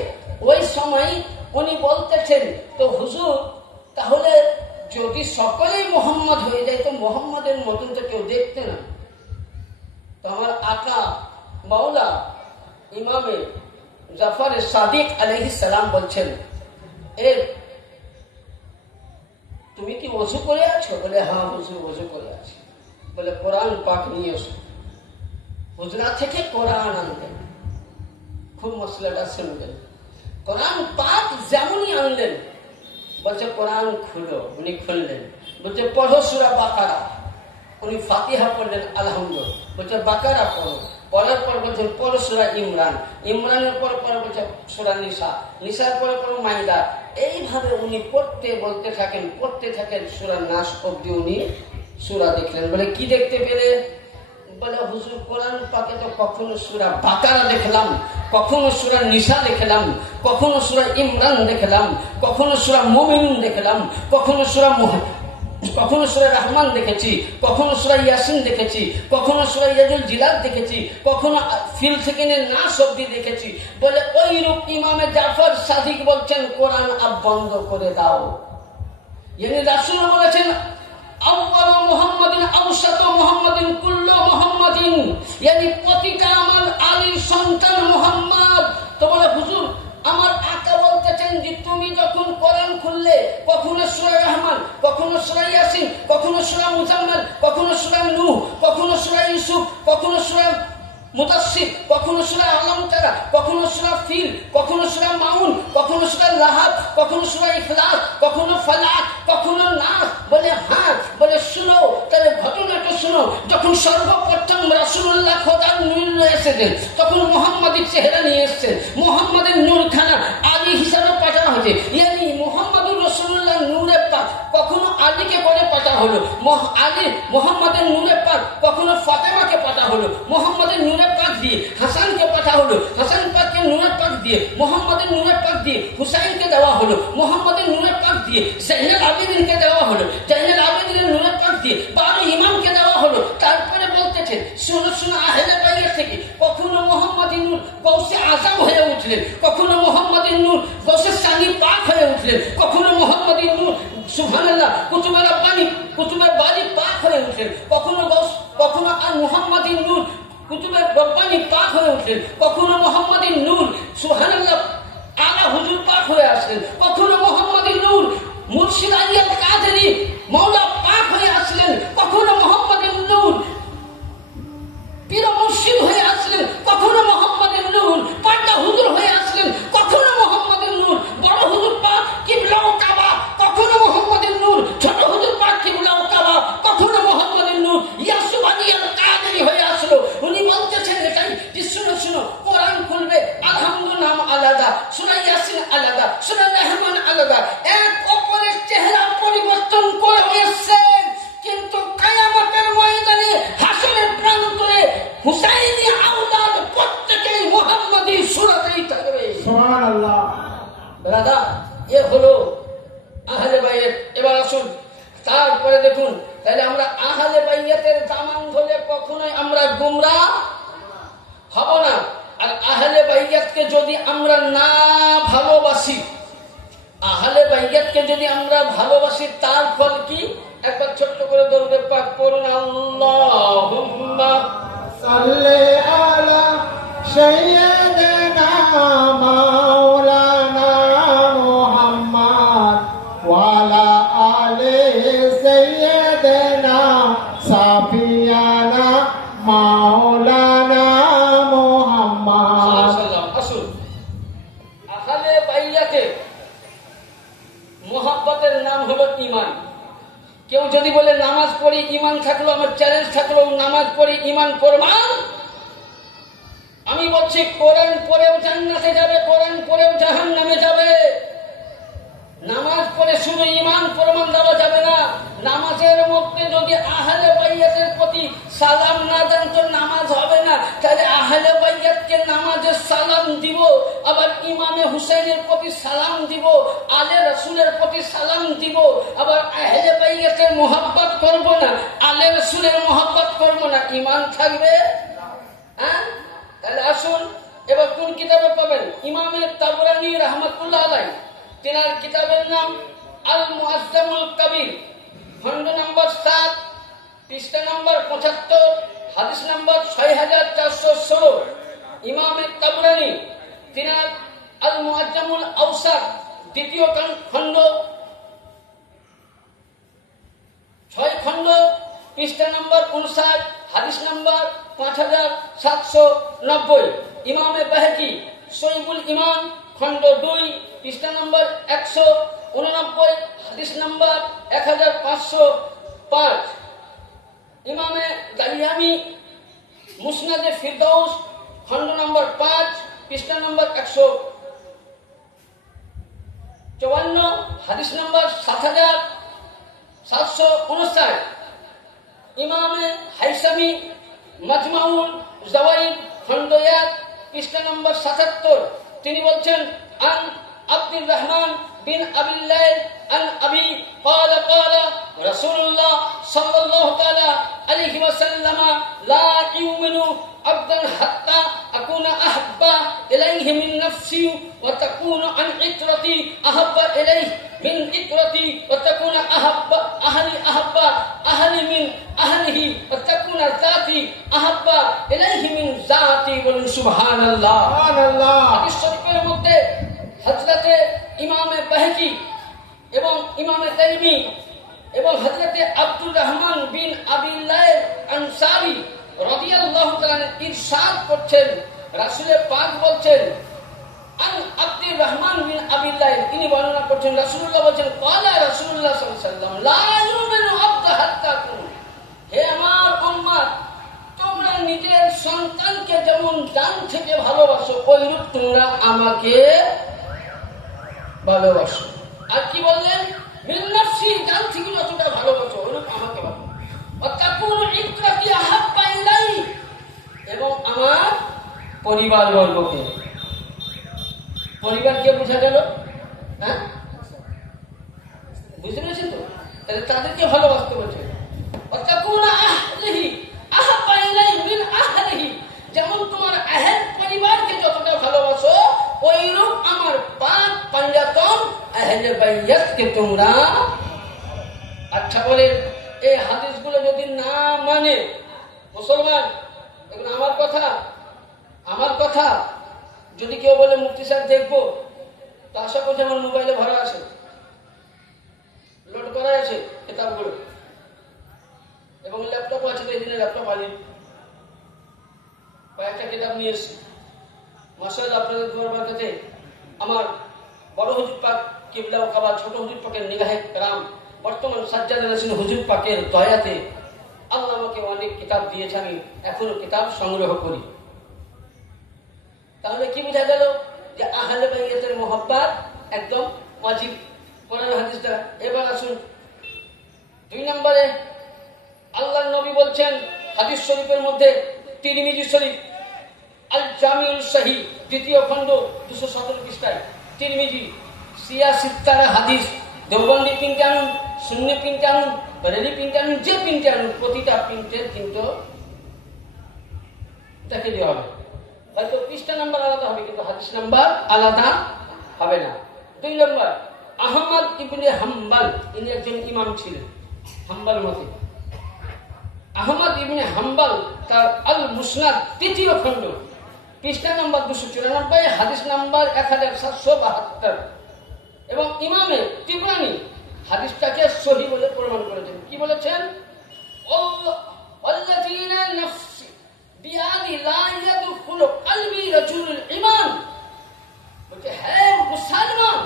ওই সময় উনি বলতেছেন, তো হুজুর তাহলে যদি সকলেই মোহাম্মদ হয়ে যায় তো মোহাম্মদের মতন তো কেউ দেখতে না। তো আমার আকা মাওলা ইমামে জাফর সাদিক আলাইহিস সালাম বলছেন, এ তুমি কি ওযু করে আছো? বলে হ্যাঁ হুজুর ওযু করে আছি। বলে কোরআন পাক নিয়ে এসো। হুজরা থেকে কোরআন আনলেন, খুব মসলাটা শুনবেন। কোরআন পাক যেমনই আনলেন, বলছে কোরআন খুলো, উনি খুললেন। বলছে পড়ো সূরা বাকারা, উনি ফাতিহা পড়লেন আলহামদুলিল্লাহ। বলছে বাকারা পড়ো, পড়ার পর বলছেন পড়ো সূরা ইমরান, ইমরানের পর বলছে সূরা নিসা, নিসার পর মাইদা। এইভাবে উনি পড়তে বলতে থাকেন, পড়তে থাকেন, সূরা নাস অবধি উনি সূরা দেখলেন। বলে কি দেখতে পেলে? বলে হুজুর কোরআন পাকে তো কখনো সূরা বাকারা দেখলাম, কখনো সূরা নিসা দেখলাম, কখনো সূরা ইমরান দেখলাম, কখনো সূরা মুমিনুন দেখলাম, কখনো সূরা রহমান দেখেছি, কখনো সূরা ইয়াসিন দেখেছি, কখনো সূরা ইয়াজুল জিলাদ দেখেছি, কখনো ফিল থেকে নাস অবধি দেখেছি। বলে ওই রূপ ইমামে জাফর সাদিক বলছেন কোরআন আব বন্ধ করে দাও। yani রাসূল বলেছেন আউয়ালু মুহাম্মাদিন আওসাতু মুহাম্মাদিন কুল্লু মুহাম্মাদিন, yani প্রতিটা আমার আলীর সন্তান মুহাম্মদ। তো বলে হুজুর আমার আকা বলতেছেন যে তুমি যখন কোরআন খুললে কখনো সূরা রহমান, কখনো সূরা ইয়াসিন, কখনো সূরা মুজাম্মিল, কখনো সূরা নূহ, কখনো সূরা ইউসুফ, কখনো সূরা মুদাসসির, কখনো সূরা আলাম তারা, কখনো সূরা ফিল, কখনো সূরা মাউন, কখনো সূরা লাহাব, কখনো সূরা ইখলাস, কখনো ফালাক, কখনো নাস। বলে হ্যাঁ। বলে শুনো, তাহলে ঘটনাটা শুনো। যখন সর্বপ্রথম রাসূলুল্লাহ খোদার নূর এসেছেন তখন মুহাম্মাদের চেহারা নিয়ে এসেছেন, মুহাম্মাদের নূরখানা আলী হিসাবে পাঠানো হয়েছে। yani মুহাম্মাদুর রাসূলুল্লাহ নূরে পাক কখনো আলীকে করে পাঠা হলো, আলী মুহাম্মাদের নূরে পাক কখনো ফাতেমাকে পাঠা হলো, মুহাম্মাদের নূরে পাক দিয়ে হাসানকে পাঠা হলো, হাসান পাককে নূরে পাক দিয়ে মুহাম্মাদের নূরে পাক দিয়ে হুসাইনকে দেওয়া হলো, মুহাম্মাদের নূরে পাক দিয়ে জাইনুল আবেদিনকে দেওয়া হলো, জাইনুল আবেদিনের নূরে পাক দিয়ে শোনো আহলে বাইত থেকে। কখনো মোহাম্মদ নূর গৌসে আজম হয়ে উঠলেন, কখনো মোহাম্মদ নূর গৌসে সানি পাক হয়ে উঠলেন, কখনো মোহাম্মদ নূর সুবহানাল্লাহ কুতুবে রব্বানি কুতুবে বারি পাক হয়ে উঠলেন, কখনো আর মোহাম্মদ নূর কুতুবে রব্বানি পাক হয়ে উঠলেন, কখনো মোহাম্মদ নূর সুবহানাল্লাহ আলা হুজুর পাক হয়ে আসলেন, কখনো মোহাম্মদ নূর মুর্শিদ আলী আল কাদেরী মওলা পাক হয়ে আসলেন, কখনো মোহাম্মদ নূর পীর মুর্শিদ হয়ে আসলেন, কখনো মোহাম্মদ নূর পাটনা হুজুর হয়ে আসলেন, কখনো মোহাম্মদ নূর বড় হুজুর পাক কিবলা ও কাবা, কখনো মোহাম্মদ নূর ছোট হুজুর পাক কিবলা ও কাবা, কখনো মোহাম্মদ নূর ইয়াসুফ আলী আল কাদেরী হয়ে আসলো। উনি বলতেছেন এটাই যে শুনো শুনো, কোরআন খুলবে আলহামদুলিল্লাহ নাম আলাদা, সূরা ইয়াসিন আলাদা, সূরা রহমান আলাদা, এক অপরের চেহারা পরিবর্তন করে এসেছেন, কিন্তু কিয়ামতের ময়দানে হাসরের প্রান্তরে হুসাইনি আওলাদ প্রত্যেকেই মুহাম্মাদি সূরাতেই থাকবে। সুবহানাল্লাহ। ব্রাদার, এ হলো আহলে বাইত। এবার আসুন তারপরে দেখুন, তাহলে আমরা আহলে বাইতের দামান ধরে কখনোই আমরা গুমরাহ হব না। আর আহলে বাইতকে যদি আমরা না ভালোবাসি, আহলে বাইতকে যদি আমরা ভালোবাসি, তার ফল কি? একবার ছোট্ট করে দরুদ পাক পড়ুন, আল্লাহুম্মা সাল্লি আলা সাইয়্যিদিনা মাওলানা মুহাম্মদ ওয়া আলা আলি সাইয়্যিদিনা সাফিয়ানা মাওলানা মুহাম্মদ। আসুন, আহলে বাইতে মুহাব্বতের নাম হলো ঈমান। কেউ যদি বলে নামাজ পড়ি ঈমান থাকলো, আমার চ্যালেঞ্জ থাকলো নামাজ পড়ি ঈমান প্রমাণ। আমি বলছি কোরআন পড়েও জান্নাতে যাবে, কোরআন পড়েও জাহান্নামে যাবে। নামাজ পড়ে শুধু ঈমান প্রমাণ দেওয়া যাবে না। নামাজের মধ্যে যদি আহলে বাইতের প্রতি সালাম না দেন তো নামাজ হবে না। তাহলে আহলে বাইতকে নামাজের সালাম দিব, আবার ইমামে হুসাইনের প্রতি সালাম দিব, আলে রাসূলের প্রতি সালাম দিব, আবার আহলে বাইতের মোহাব্বত করব না, আলে রাসূলের মোহাব্বত করব না, ঈমান থাকবে? হ্যাঁ, তাহলে আসুন এবার কোন কিতাবে পাবেন? ইমামে তাবরানী রাহমাতুল্লাহ আলাইহি, তিনার কিতাবের নাম আল মুআজ্জামুল কবির, খণ্ড নম্বর 7, পৃষ্ঠা নম্বর 75, হাদিস নম্বর 6416। ইমামে তাবরানী তিনার আল মুআজ্জামুল আওসাত, দ্বিতীয় খণ্ড 6 খণ্ড, পৃষ্ঠা নম্বর 59, হাদিস নম্বর 5790। ইমামে বাহকি সহিহুল ঈমান, খণ্ড 2, পৃষ্ঠা নম্বর 189, হাদিস নম্বর 1505। ইমামে গালিয়ামি মুসনাদে ফিরদাউস, খণ্ড নম্বর 5, পৃষ্ঠা নম্বর 154, হাদিস নম্বর 7759। ইমামে হাইসামি মাজমাউল জাওয়াইদ, খণ্ড 1, পৃষ্ঠা নম্বর 77। তিনি বলছেন আন আব্দুর রহমান বিন আবিল লাইল আন আবি قال قال رسول الله صلى الله تعالى عليه وسلم لا يؤمن عبد حتى اكون احب اليه من نفسي وتكون عن عترتي احب اليه من عترتي وتكون احب اهلي من اهله وتكون ذاتي احب اليه من ذاتي। বলুন সুবহানাল্লাহ। সুবহানাল্লাহ। হাদিস শরীফের মধ্যে হযরতে ইমামে বাহকি এবং ইমামে তাইমি এবং হযরতে আব্দুর রহমান বিন আবি লাইল আনসারী রাদিয়াল্লাহু তাআলা ইরশাদ করছেন, রাসূল পাক বলছেন আন আব্দুর রহমান বিন আবি লাইল, তিনি বর্ণনা করছেন রাসূলুল্লাহ বলছেন ক্বালা রাসূলুল্লাহ সাল্লাল্লাহু আলাইহি ওয়াসাল্লাম লা ইউমিনু আবদু হাত্তা কুন। হে আমার উম্মত, তোমরা নিজের সন্তানকে যেমন জান থেকে ভালোবাসো, ওইরূপ তোমরা আমাকে ভালোবাসো। আর কি বললেন? মিন নাফসি, জান থেকে যতটা ভালোবাসো ওইরূপ আমাকে ভালোবাসো। ওয়াতাকুনু ইত্রাতি আহাব্বা ইলাই, এবং আমার পরিবারবর্গকে। পরিবারকে বোঝা গেল? হ্যাঁ, বুঝতে পেরেছেন তো? তাহলে তাদেরকে ভালোবাসতে বলছে। ওয়াতাকুনু আহলিহি আহাব্বা ইলাই মিন আহলি বাইয়াতকে তোমরা, আচ্ছা বলে এই হাদিসগুলো যদি না মানে মুসলমান, এগুলো আমার কথা যদি কেউ বলে মুফতি সাহেব দেখবো, তো আশা করছি আমার মোবাইলে ভরা আছে, লোড করা আছে কিতাবগুলো, এবং ল্যাপটপ আছে, এই দিনে ল্যাপটপ আনি, কয়েকটা কিতাব নিয়ে এসছি। মাশাআল্লাহ, আপনাদের দুয়ার বরকতে আমার বড় হুজুর পাক কিবলা ও কাবা, ছোট হুজুর পাকের নিগাহে کرام, বর্তমান সাজ্জাদ হোসেন হুজুর পাকের দয়াতে আল্লাহ আমাকে অনেক কিতাব দিয়েছে, আমি এখনো কিতাব সংগ্রহ করি। তাহলে কি বোঝা গেল যে আহলে বাইতের মোহাব্বত একদম ওয়াজিব কোরআন হাদিস দ্বারা। এবার আসুন 2 নম্বরে, আল্লাহর নবী বলছেন হাদিস শরীফের মধ্যে, তিরমিজি শরীফ আল জামিউল সহিহ 2য় খণ্ড 217 পৃষ্ঠায়, তিরমিজি সিয়া সিত্তারা হাদিস, দেওবন্দি প্রিন্টে আনুন, সুন্নি প্রিন্টে আনুন, বরেলি প্রিন্টে আনুন, যে প্রিন্টে আনুন, প্রতিটা প্রিন্টের কিন্তু দেখে দেওয়া হবে। হয়তো পৃষ্ঠা নাম্বার আলাদা হবে, কিন্তু হাদিস নাম্বার আলাদা হবে না। 2 নম্বর, আহমদ ইবনে হাম্বল, ইনি একজন ইমাম ছিলেন হাম্বল মতে। আহমদ ইবনে হাম্বল তার আল মুসনাদ 3য় খণ্ড, পৃষ্ঠা নাম্বার 294, হাদিস নাম্বার 1772, এবং ইমামে তিবরানি হাদিসটাকে সহিহ বলে প্রমাণ করেছেন। কি বলেছেন? আল্লাযীনা নাফসি বিয়াদি লা ইয়াদখুলু কলবি রাজুলুল ঈমান, বলছে হে মুসলমান,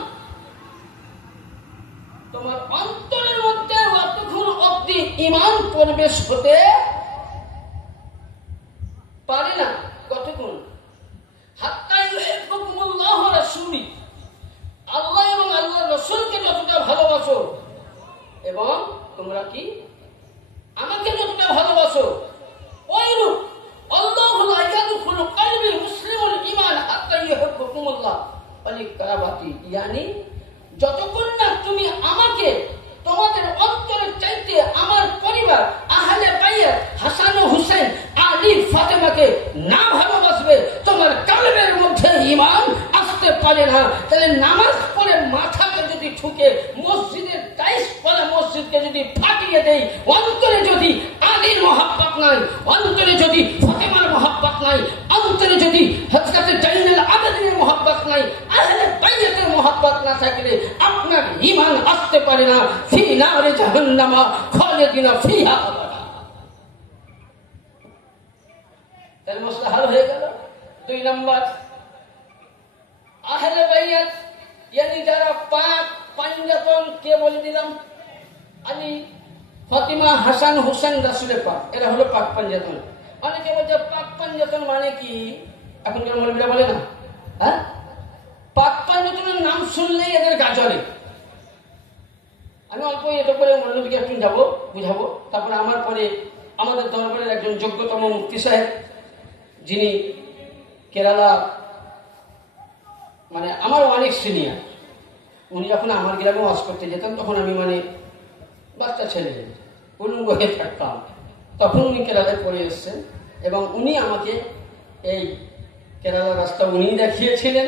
তোমার অন্তরের মধ্যে অতক্ষণ অবধি ঈমান প্রবেশ হতে পারে না। কতক্ষণ? হাত্তা ইউহিব্বুকুমুল্লাহু ওয়া রাসূলুহু, আল্লাহ এবং আল্লাহর রাসূলকে যতটা ভালোবাসো, এবং তোমরা কি আমাকে যতটা ভালোবাসো, ওইরূপ আল্লাহু লা ইয়াদখুলু কলবি মুসলিমুল ঈমান হাত্তা ইউহিব্বুকুমুল্লাহ ওয়ালি কারাবাতি, ইয়ানি যতক্ষণ না তুমি আমাকে তোমাদের অন্তরের চাইতে আমার পরিবার আহলে বাইত হাসান ও হুসেন আলী ফাতেমাকে না ভালোবাসবে, তোমার কলবের মধ্যে ঈমান আসতে পারে না। তাহলে নামাজ পড়ে মাথাকে যদি ঠুকে মসজিদের টাইলস পড়া মসজিদকে যদি ফাটিয়ে দেই, অন্তরে যদি আলীর মহব্বত নাই, অন্তরে যদি ফাতেমার মহব্বত নাই, অন্তরে যদি হযরত জাইনুল আবেদিনের মহব্বত নাই, আহলে বাইতের মহব্বত না থাকলে আপনার ঈমান আসতে পারে না। ফি নারে জাহান্নামা খালিদিনা ফিহা আবাদা। তাহলে মশলা হাল হয়ে গেল। 2 নম্বর, আহলে বাইত ইয়ানি যারা পাক পাঞ্জাতন, কে বলে দিলাম? আলী, ফাতিমা, হাসান, হুসেন, রাসূলের পাক, এরা হলো পাক পাঞ্জাতন। অনেকে বলছে পাক পাঞ্জাতন মানে কি? এখনকার মৌলবীরা বলে না, হ্যাঁ, পাক পাঞ্জাতনের নাম শুনলেই এদের গা জ্বলে। আমি অল্প এটা করে মৌলবীকে একটু বুঝাবো, তারপরে আমার পরে আমাদের দরবারের একজন যোগ্যতম মুফতি সাহেব, যিনি কেরালা, মানে আমার অনেক সিনিয়র, উনি যখন আমার গ্রামে ওয়াজ করতে যেতেন, তখন আমি মানে বাচ্চা ছেলে উলঙ্গ হয়ে থাকতাম, তখন উনি কেরালায় পড়ে এসছেন, এবং উনি আমাকে এই কেরালা রাস্তা উনি দেখিয়েছিলেন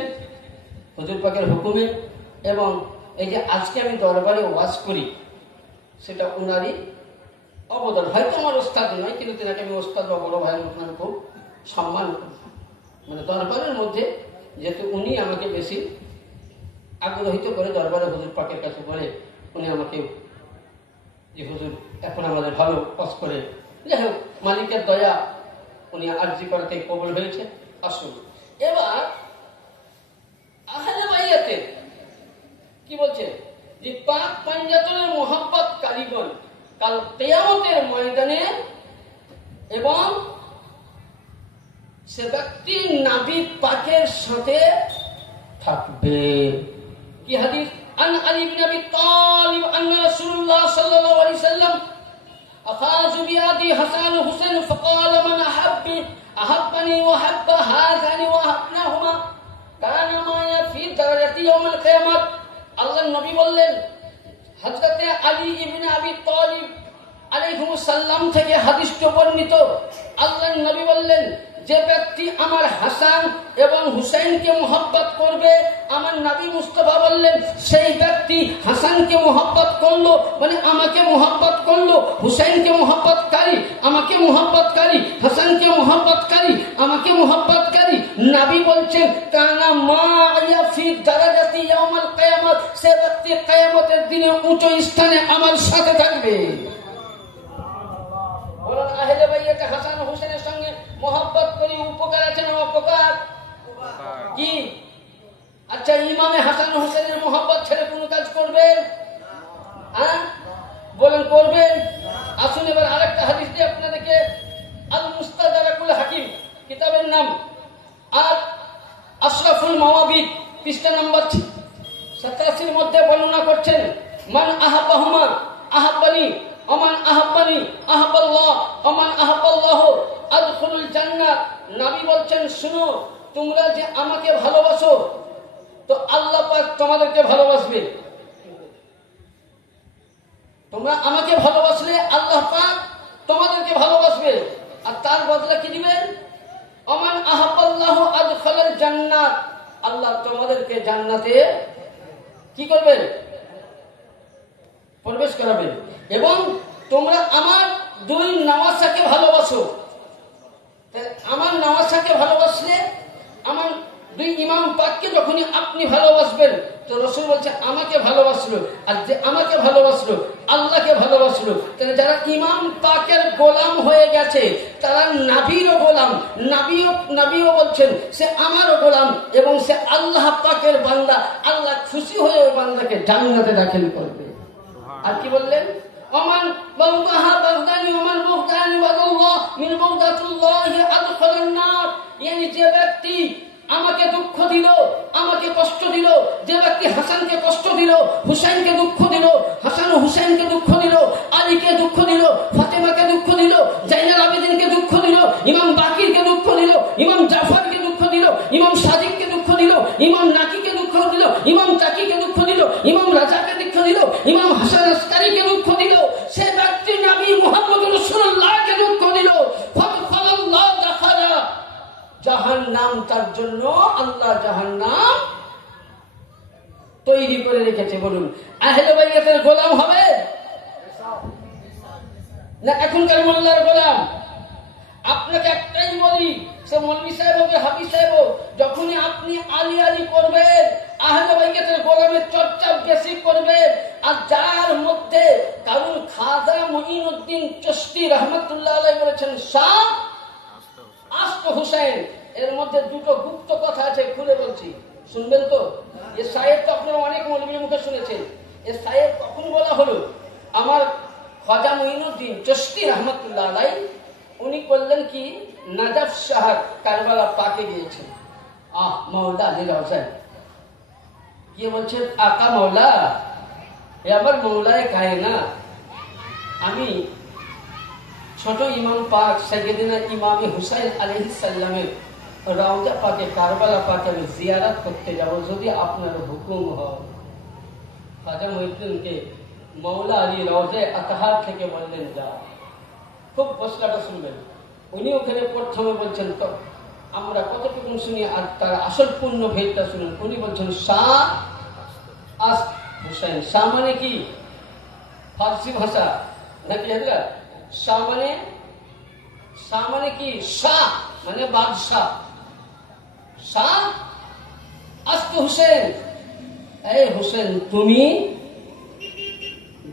হুজুর পাকের হুকুমে, এবং এই যে আজকে আমি দরবারে ওয়াজ করি, সেটা উনারই অবদান। হয়তো আমার ওস্তাদ নয়, কিন্তু তেনাকে আমি ওস্তাদ বা বড় ভাইয়ের মতন খুব সম্মান করি। মানে দরবারের মধ্যে যেহেতু উনি আমাকে বেশি আগ্রহিত করে দরবারে হুজুর পাকের কাছে বলে, উনি আমাকে যে হুজুর এখন আমাদের ভালো ওয়াজ করে, যাই হোক মালিকের দয়া, উনি আরজি করাতে কবুল হয়েছে। আসুন এবার আহলে বাইতের কি বলছে, যে পাক পাঞ্জাতনের মোহাব্বত কারিগণ কাল কিয়ামতের ময়দানে, এবং সে ব্যক্তি নবী পাকের সাথে থাকবে। কি হাদিস? আন আলী ইবনে আবি তালিব আন্না রাসূলুল্লাহ সাল্লাল্লাহু আলাইহি সাল্লাম আখাযু বিয়াদি হাসান ও হুসেন ফাকালা মান আহাব্বানি ওয়া হাব্বা হাযানি ওয়া হাবনাহুমা কানা মায়া ফি দারাজাতি ইয়াউমিল কিয়ামাত। আল্লাহর নবী বললেন, হযরতে আলী ইবনে আবি তালিব আলাইহিস সালাম থেকে হাদিসটি বর্ণিত, আল্লাহর নবী বললেন, যে ব্যক্তি আমার হাসান এবং হুসাইনকে মোহাব্বত করবে, আমার নবী মুস্তাফা বললেন, সেই ব্যক্তি হাসানকে মোহাব্বত করলো মানে আমাকে মোহাব্বত করলো, হুসাইনকে মোহাব্বতকারী আমাকে মোহাব্বতকারী, হাসানকে মোহাব্বতকারী আমাকে মোহাব্বতকারী। নবী বলছেন, কানা মা'আয়া ফি দারাজাতি ইয়াউমাল কিয়ামত, সে ব্যক্তি কিয়ামতের দিনে উঁচু স্থানে আমার সাথে থাকবে। বলেন, আহলে বাইতে হাসান হুসাইনের সঙ্গে মোহাব্বত করি, উপকার আছে না অপকার? কি? আচ্ছা, ইমামে হাসান হুসাইনের মোহাব্বত ছেড়ে কোনো কাজ করবেন? হ্যাঁ বলেন, করবেন? আসুন এবার আরেকটা হাদিস দিয়ে আপনাদেরকে, আল মুস্তাদরাকুল হাকিম কিতাবের নাম, আর আশরাফুল মাওয়াবিদ পৃষ্ঠা নম্বর 87 মধ্যে বর্ণনা করছেন, মান আহাব্বাহুমা আহাব্বানি ওমান আহাব্বানি আহাব্বাল্লাহ ওমান আহাব্বাল্লাহ আদখুলুল জান্নাহ। নবী বলছেন, শুনো, তোমরা যে আমাকে ভালোবাসো তো আল্লাহ পাক তোমাদেরকে ভালোবাসবে। তোমরা আমাকে ভালোবাসলে আল্লাহ পাক তোমাদেরকে ভালোবাসবে, আর তার বদলে কি দিবেন? ওমান আহাব্বাল্লাহ আদখালাল জান্নাত, আল্লাহ তোমাদেরকে জান্নাতে কি করবেন? প্রবেশ করাবেন। এবং তোমরা আমার দুই নওয়াসাকে ভালোবাসো, আমার নওয়াসাকে ভালোবাসলে, আমার দুই ইমাম পাককে যখনই আপনি ভালোবাসবেন, তো রাসূল বলছে আমাকে ভালোবাসলো, আর যে আমাকে ভালোবাসলো আল্লাহকে ভালোবাসলো। তাহলে যারা ইমাম পাকের গোলাম হয়ে গেছে তারা নবীরও গোলাম, নবীও বলছেন সে আমারও গোলাম এবং সে আল্লাহ পাকের বান্দা। আল্লাহ খুশি হয়ে ওই বান্দাকে জান্নাতে দাখিল করবে। আর কি বললেন? ওমান বাগদাহা বাগদানি ওমান বুগদানি ওয়াল্লাহ মিন বুগদাতুল্লাহি আদখালান নার। yani যে ব্যক্তি আমাকে দুঃখ দিল, আমাকে কষ্ট দিল, যে ব্যক্তি হাসানকে কষ্ট দিল, হুসাইনকে দুঃখ দিল, হাসান ও হুসাইনকে দুঃখ দিল, আলীকে দুঃখ দিল, ফাতেমাকে দুঃখ দিল, জাইনুল আবেদিনকে দুঃখ দিল, ইমাম বাকিরকে দুঃখ দিল, ইমাম জাফরকে দুঃখ দিল, ইমাম সাদিককে দুঃখ দিল, ইমাম নাকিকে দুঃখ দিল, ইমাম তাকিকে দুঃখ দিল, ইমাম রাজাকে দুঃখ দিল, ইমাম হাসান আসকারীকে দুঃখ দিল, সে ব্যক্তি নবী মুহাম্মদ রাসূলুল্লাহকে দুঃখ দিল, ফাদাল্লাহ দাখালা জাহান্নাম। তার জন্য আল্লাহ জাহান্নাম তৈরি করে রেখেছে। বলুন, আহলে বাইতের গোলাম হবে না এখনকার মোল্লার গোলাম? আপনাকে একটাই বলি, সে মৌলভী সাহেব হবে, হাফিজ সাহেব হোক, যখনই আপনি আলী আলী করবেন, আহলে বাইতের গোলামের চর্চা বেশি করবেন। আর যার মধ্যে কারণ খাজা মুঈনুদ্দিন চিশতি রাহমাতুল্লাহ আলাইহি বলেছেন, শাহ আস্ত হুসাইন, এর মধ্যে দুটো গুপ্ত কথা আছে, খুলে বলছি, শুনবেন তো? এ সাহেব তো আপনারা অনেক মৌলভীর মুখে শুনেছেন। এ সাহেব কখন বলা হলো? আমার খাজা মুঈনুদ্দিন চিশতি রাহমাতুল্লাহ আলাইহি উনি করলেন কি, নাজাফ শহর কারবালা পাকে গিয়েছেন। মাওলা আলী রওজায় গিয়ে বলছেন, আকা মাওলা, এ আমার মাওলায়ে কায়নাত, আমি ছোট ইমাম পাক সাইয়েদনা ইমাম হুসাইন আলাইহিস সালামের রওজা পাকে কারবালা পাকে আমি জিয়ারত করতে যাব, যদি আপনার হুকুম হয়। খাজা মুঈনুদ্দিনকে মাওলা আলী রওজায়ে আতহার থেকে বললেন, যা। খুব মশলাটা শুনবেন। উনি ওখানে প্রথমে বলছেন, তো আমরা কতটুকু শুনি আর তার আসল পূর্ণ ভেদটা শুনুন। উনি বলছেন, শাহ আস হুসাইন। শাহ মানে কি? ফার্সি ভাষা নাকি? এটা শাহ মানে কি? শাহ মানে বাদশাহ। শাহ আস্ত হুসেন, এই হুসেন তুমি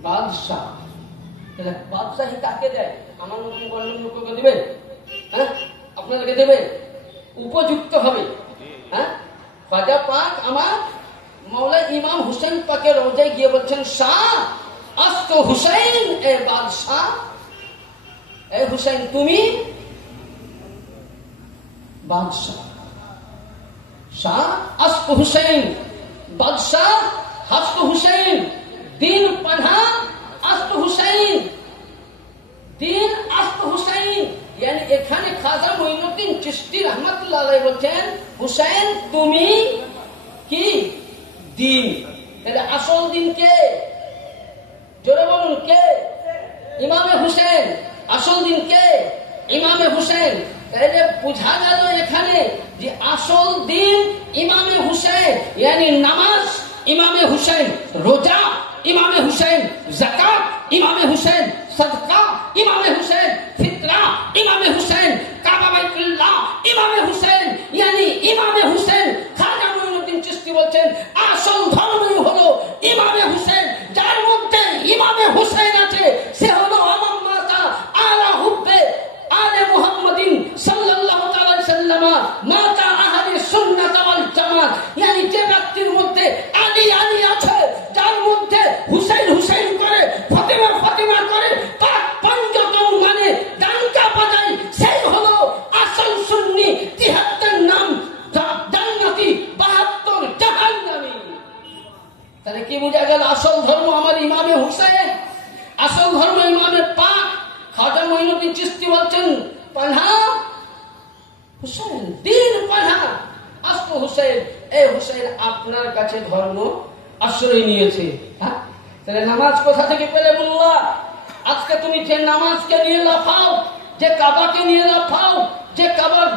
বাদশাহ। তাহলে বাদশাহী কাকে দেয়? আমার নতুন বর্ণকে দেবে? হ্যাঁ, আপনাদেরকে দেবে, উপযুক্ত হবে। হ্যাঁ, খাজা পাক আমার মাওলা ইমাম হুসেন পাকের রওজায় গিয়ে বলছেন, শাহ আস্ত হুসাইন, এ বাদশাহ, এই হুসাইন তুমি বাদশাহ। শাহ আস্ত হুসাইন, বাদশাহ হাস্ত হুসাইন, দিন পানহা আস্ত হুসাইন, দিন আস্ত হুসাইন। yani এখানে খাজা মুঈনুদ্দিন চিশতি রাহমাতুল্লাহ আলাইহি বলছেন, হুসাইন তুমি কি? দিন। তাহলে আসল দিন কে? জোরে বলুন, কে? ইমামে হুসেন আসল দিন কে? ইমামে হুসেন। তাহলে বোঝা গেল এখানে যে আসল দিন ইমামে হুসেন, यानी নামাজ ইমামে হুসেন, রোজা ইমামে হুসেন, যাকাত ইমামে হুসেন, সদকা ইমামে হুসেন, ফিতরা ইমামে হুসেন, কাবা বাইতুল্লাহ ইমামে হুসেন, यानी ইমামে হুসেন। খাজা মঈনুদ্দিন চিশতি বলছেন আসল ধর্মই হলো ইমামে হুসেন। যার মধ্যে ইমামে হুসেন আছে সে হলো ইমাম মাতা আলা হুব্বে আলে মুহাম্মাদিন সাল্লাল্লাহু আলাইহি সাল্লাম মাতা আহলে সুন্নাত ওয়াল জামাত। यानी যে ব্যক্তির মধ্যে আলী আলী আছে, যার মধ্যে হুসেন হুসেন করে, ফাতেমা ফাতেমা করে, পাক পঞ্চতম মানে ডাঙ্কা বাজায়, সেই হলো আসল সুন্নি। ৭৩ নাম জান্নাতি, ৭২ জাহান্নামী। তাহলে কি বোঝা গেল? আসল ধর্ম আমার ইমামে হুসেন, আসল ধর্ম ইমামে পাক। খাজা মঈনুদ্দিন চিশতি বলছেন পানহা হুসেন, দিন পানহা আস্ত হুসেন। এই হুসেন আপনার কাছে ধর্ম আশ্রয় নিয়েছে। হ্যাঁ, তাহলে নামাজ কোথা থেকে পেলে বললা? আজকে তুমি যে নামাজকে নিয়ে লাফাও, যে কাবাকে নিয়ে লাফাও, যে কাবার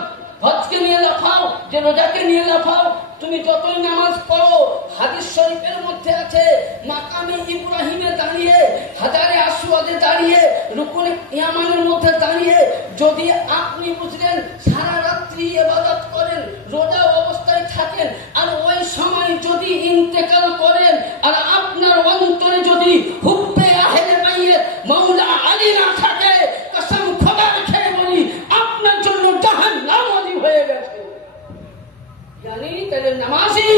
হজকে নিয়ে লাফাও, যে রোজাকে নিয়ে লাফাও, তুমি যতই নামাজ পড়ো, হাদিস শরীফের মধ্যে আছে মাকামে ইব্রাহিমে দাঁড়িয়ে, হাজারে আসওয়াদে দাঁড়িয়ে, রুকুনে ইয়ামানের মধ্যে দাঁড়িয়ে যদি আপনি বুঝলেন সারা রাত্রি ইবাদত করেন, রোজা অবস্থায় থাকেন, আর ওই সময় যদি ইন্তেকাল করেন, আর আপনার অন্তরে যদি হুব্বে আহলে বাইত মাওলা আলী না থাকে, কসম খোদার খেয়ে বলি আপনার জন্য জাহান্নাম ওয়াজিব হয়ে গেছে। জানি তাহলে নামাজি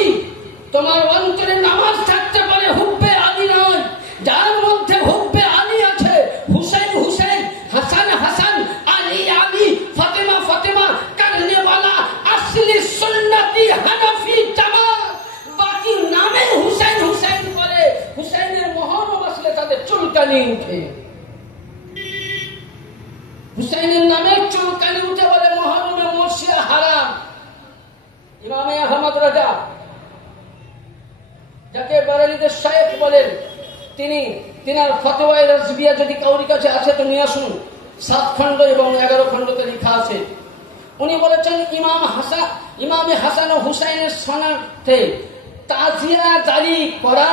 তোমার অন্তরে নামাজ থাকতে পারে, হুব্বে আলী নয়। যার মধ্যে হুব্বে আলী আছে, হুসেন হুসেন, হাসান হাসান, আলী আলী, ফাতেমা ফাতেমা করনে वाला আসলি সুন্নতি হানাফি জামাত, বাকি নামে হুসেন হুসেন করে, হুসেনের মহরম আসলে তাদের চুলকানি উঠে, হুসেনের নামে চুলকানি উঠে বলে মহরমে মরসিয়া হারাম। ইমামে আহমদ রাজা, যাকে বারেলিদের শায়েখ বলেন, তিনার ফতোয়ায়ে রাজবিয়া যদি কাউরি কাছে আছে তো নিয়ে আসুন, 7 খণ্ড এবং 11 খণ্ডতে লেখা আছে। উনি বলেছেন ইমামে হাসান ও হুসাইনের সনাতে তাজিয়া জারি করা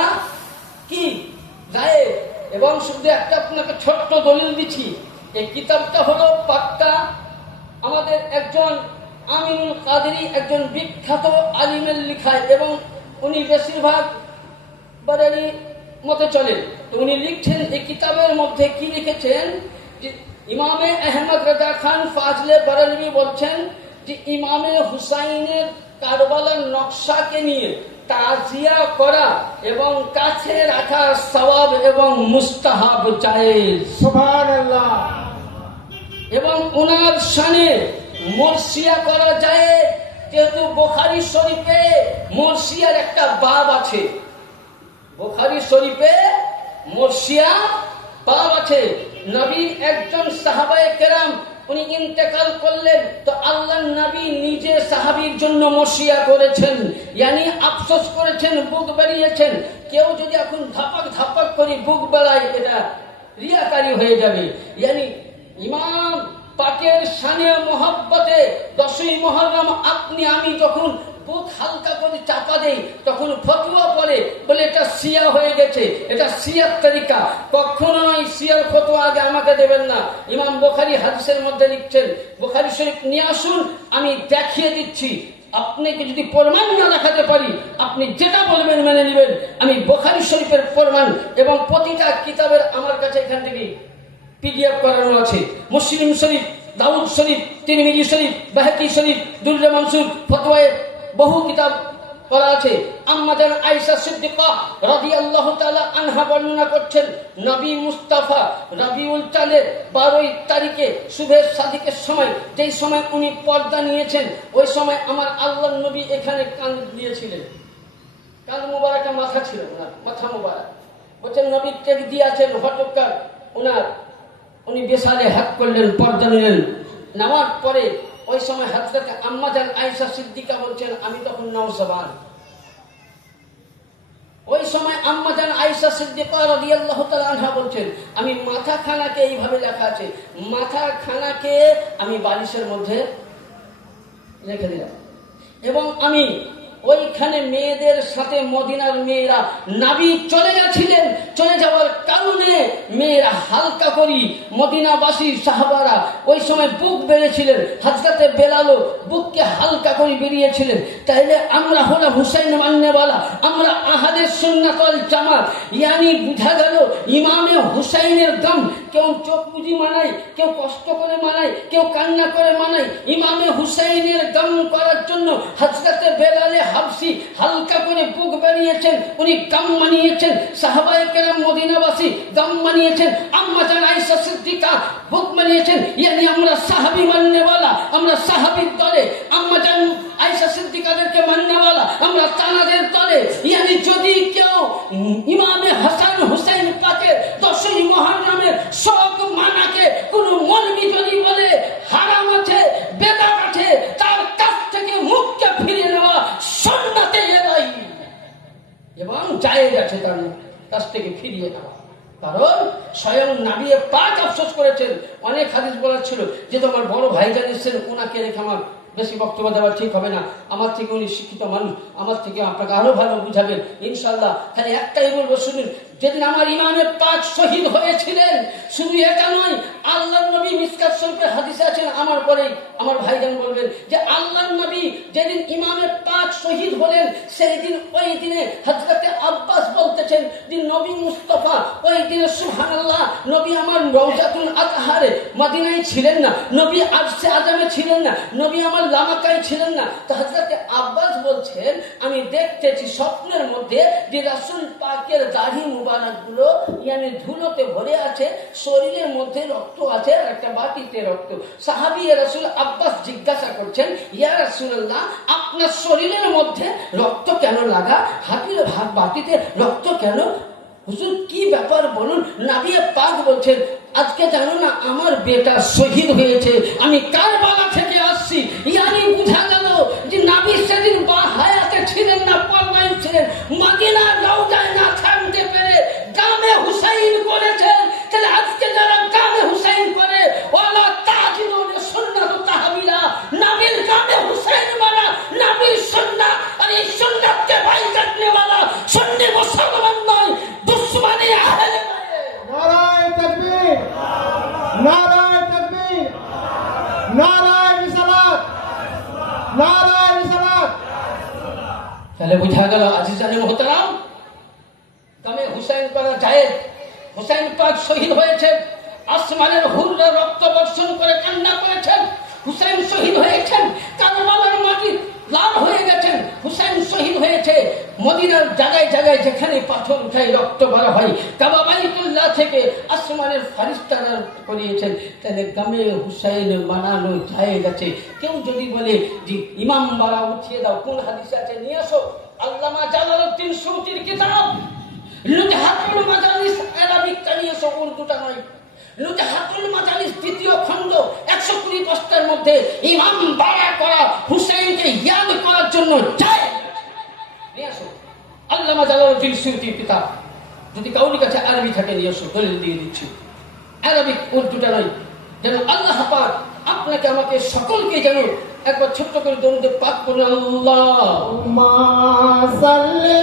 কি জায়েজ। এবং শুধু একটা আপনাকে ছোট্ট দলিল দিচ্ছি, এই কিতাবটা হলো পাক্কা আমাদের একজন আমিনুল কাদেরী, একজন বিখ্যাত আলিমের লিখায়, এবং উনি বেশিরভাগ বারেলি মতে চলেন। তো উনি লিখছেন এই কিতাবের মধ্যে কি লিখেছেন যে ইমামে আহমদ রাজা খান ফাজলে বারেলভি বলছেন যে ইমামে হুসাইনের কারবালার নকশাকে নিয়ে তাজিয়া করা এবং কাছে রাখা সওয়াব এবং মুস্তাহাব জায়েজ। সুবহানাল্লাহ। এবং ওনার শানে মরসিয়া করা যায়, যেহেতু বুখারী শরীফে মরসিয়ার একটা বাব আছে, বুখারী শরীফে মরসিয়া বাব আছে। নবী একজন সাহাবায়ে কেরাম উনি ইন্তেকাল করলেন, তো আল্লাহর নবী নিজে সাহাবীর জন্য মরসিয়া করেছেন, यानी আফসোস করেছেন, বুক বেরিয়েছেন। কেউ যদি এখন ধাপাক ধাপাক করে বুক বেলায়, এটা রিয়াকারী হয়ে যাবে। यानी ইমাম পাকের শানে মোহাব্বতে 10ই মুহররম আপনি আমি যখন বুক হালকা করে চাপা দেই, তখন ফতোয়া পড়ে বলে এটা শিয়া হয়ে গেছে, এটা শিয়ার তরিকা। কখনো নয়, শিয়ার ফতোয়া আগে আমাকে দেবেন না। ইমাম বুখারী হাদিসের মধ্যে লিখছেন, বুখারী শরীফ নিয়ে আসুন, আমি দেখিয়ে দিচ্ছি। আপনাকে যদি প্রমাণ না দেখাতে পারি, আপনি যেটা বলবেন মেনে নেবেন। আমি বুখারী শরীফের প্রমাণ এবং প্রতিটা কিতাবের আমার কাছে এখান থেকে পিডিএফ করানো আছে। মুসলিম শরীফ, দাউদ শরীফ, তিরমিজি শরীফ, বাহকি শরীফ, দুররে মনসুর, ফতোয়ায়ে বহু কিতাব করা আছে। আম্মা জান আয়েশা সিদ্দিকা রাদিয়াল্লাহু তাআলা আনহা বর্ণনা করছেন, নবী মুস্তাফা রবিউল চাঁদের 12 তারিখে শুভে সাদিকের সময়, যেই সময় উনি পর্দা নিয়েছেন, ওই সময় আমার আল্লাহর নবী এখানে কান দিয়েছিলেন। কান মুবারকা মাথা ছিল ওনার, মাথা মুবারক। বলছেন নবী টেক দিয়ে আছেন হটকার উনি বেসারে হাত করলেন, পর্দা নিলেন। নামাজ পরে ওই সময় হযরত আম্মা জান আয়েশা সিদ্দিকা বলছেন, আমি তখন নওজওয়ান। ওই সময় আম্মা জান আয়েশা সিদ্দিকা রাদিয়াল্লাহু তাআলা আনহা বলছেন, আমি মাথা খানাকে এইভাবে লেখা আছে, মাথা খানাকে আমি বালিশের মধ্যে রেখে দিলাম এবং আমি ওইখানে মেয়েদের সাথে মদিনার মেয়েরা নবী চলে গেছিলেন, চলে যাওয়ার কারণে মেয়েরা হালকা করি মদিনাবাসী সাহাবারা ওই সময় বুক বেড়েছিলেন, হযরতে বেলালও বুককে হালকা করে বেরিয়েছিলেন। তাইলে আমরা হলাম হুসাইন মান্নেওয়ালা, আমরা আহলে সুন্নাত ওয়াল জামাত, ইয়ানি বুঝা গেল ইমামে হুসাইনের দাম কেউ চোখ বুঝি মানায়, কেউ কষ্ট করে মানায়, কেউ কান্না করে মানায়। ইমামে হুসাইনের দাম করার জন্য হযরতে বেলালে হাবশি হালকা করে বুক বানিয়েছেন, উনি গাম মানিয়েছেন। সাহাবায়ে কেরাম মদিনাবাসী গাম মানিয়েছেন, আম্মা জান আয়েশা সিদ্দিকা বুক মানিয়েছেন। ইয়ানি আমরা সাহাবী মাননেওয়ালা, আমরা সাহাবীর দলে, আম্মা জান আয়েশা সিদ্দিকাদেরকে মাননেওয়ালা, আমরা তানাদের দলে। ইয়ানি যদি কেউ ইমামে হাসান হুসাইন পাকের 10ই মুহররমের শোক মানাকে কোন মৌলবি যদি বলে হারাম আছে, বেদাত আছে, তার কাছ থেকে মুখকে ফিরিয়ে নেওয়া সুন্নাতে এলাই এবং জায়েজ আছে তার কাছ থেকে ফিরিয়ে নেওয়া। কারণ স্বয়ং নবী পাক আফসোস করেছেন। অনেক হাদিস বলার ছিল যে তোমার বড় ভাইজান এসেছেন, ওনাকে রেখে আমার বেশি বক্তব্য দেওয়া ঠিক হবে না, আমার থেকে উনি শিক্ষিত মানুষ, আমার থেকে আপনাকে আরো ভালো বুঝাবেন ইনশাআল্লাহ। খালি একটাই বলবো, শুনুন, যেদিন আমার ইমামে পাক শহীদ হয়েছিলেন, শুধু এটা নয়, আল্লাহর নবী মিসকাত শরীফের হাদিসে আছেন, আমার পরেই আমার ভাইজান বলবেন যে আল্লাহর নবী যেদিন ইমামে পাক শহীদ হলেন, সেই দিন ওই দিনে হযরতে আব্বাস বলতেছেন যে নবী মুস্তাফা ওই দিনে সুবহানাল্লাহ, নবী আমার রওজাতুল আতহারে মদিনায় ছিলেন না, নবী আরশে আজমে ছিলেন না, নবী আমার লামাকায় ছিলেন না। তো হযরতে আব্বাস বলছেন, আমি দেখতেছি স্বপ্নের মধ্যে যে রাসূল পাকের দাড়ি মুবারক গুলো ইয়ানি ধুলোতে ভরে আছে, শরীরের মধ্যে রক্ত আছে আর একটা বাটিতে রক্ত। সাহাবী রাসূল আব্বাস জিজ্ঞাসা করছেন, ইয়া রাসূলুল্লাহ, আপনার শরীরের মধ্যে রক্ত কেন লাগা, হাতির ভাত বাটিতে রক্ত কেন? হুজুর কি ব্যাপার বলুন। নবী পাক বলছেন, আজকে জানো না আমার বেটা শহীদ হয়েছে, আমি কারবালা থেকে আসছি। ইয়ানি বুঝা গেল যে নবী সেদিন বা হায়াতে ছিলেন না, পরনায় ছিলেন, মদিনার রওজায় না থামতে পেরে গামে হুসাইন করেছেন। তাহলে আজকে যারা গামে হুসাইন করে, ওয়ালা তাজিদুন সুন্নাত তাহবিলা, নবীর গামে হুসাইন মারা নবীর সুন্নাত, আর এই সুন্নাতকে বাইকাট নেওয়ালা সুন্নি মুসলমান নয়, দুশমনি আহলে নারায়ে তাকবীর, নারায়ে তাকবীর, নারায়ে রিসালাত, নারায়ে রিসালাত। তাহলে বুঝা গেল আজিজানে মুহতারাম, গামে হুসাইন করা জায়েজ। হুসাইন পাক শহীদ হয়েছেন, আসমানের হুররা রক্ত বর্ষণ করে কান্না করেছেন। হুসাইন শহীদ হয়েছেন, কারবালার মাটি লাল হয়ে গেছেন। হুসাইন শহীদ হয়েছে মদিনার জায়গায় জায়গায় যেখানে পাথর উঠাই রক্ত বার হয়, কাবা বাইতুল্লাহ থেকে আসমানের ফারিস্তারা করিয়েছেন। তাহলে গামে হুসাইন মানানো জায়েজ আছে। কেউ যদি বলে যে ইমাম বাড়া উঠিয়ে দাও, কোন হাদিসে আছে নিয়ে আসো, আল্লামা জালালউদ্দিন সুয়ুতির কিতাব লুজহাতুল মাজালিস আরাবিকটা নিয়ে এসো, উর্দুটা নয়। লুজহাতুল মাজালিস দ্বিতীয় খণ্ড 120 পৃষ্ঠার মধ্যে ইমাম বাড়া করা হুসাইনকে ইয়াদ করার জন্য জায়েজ নিয়ে আসো। আল্লামা জালালউদ্দিন সুয়ুতির কিতাব, যদি কাউরি কাছে আরবি থাকে নিয়ে আসো, দলিল দিয়ে দিচ্ছি, আরবিক উর্দুটা নয়। যেন আল্লাহ পাক আপনাকে আমাকে সকলকে যেন একবার ছোট্ট করে দরুদ পাক করুন। আল্লাহুম্মা সাল্লি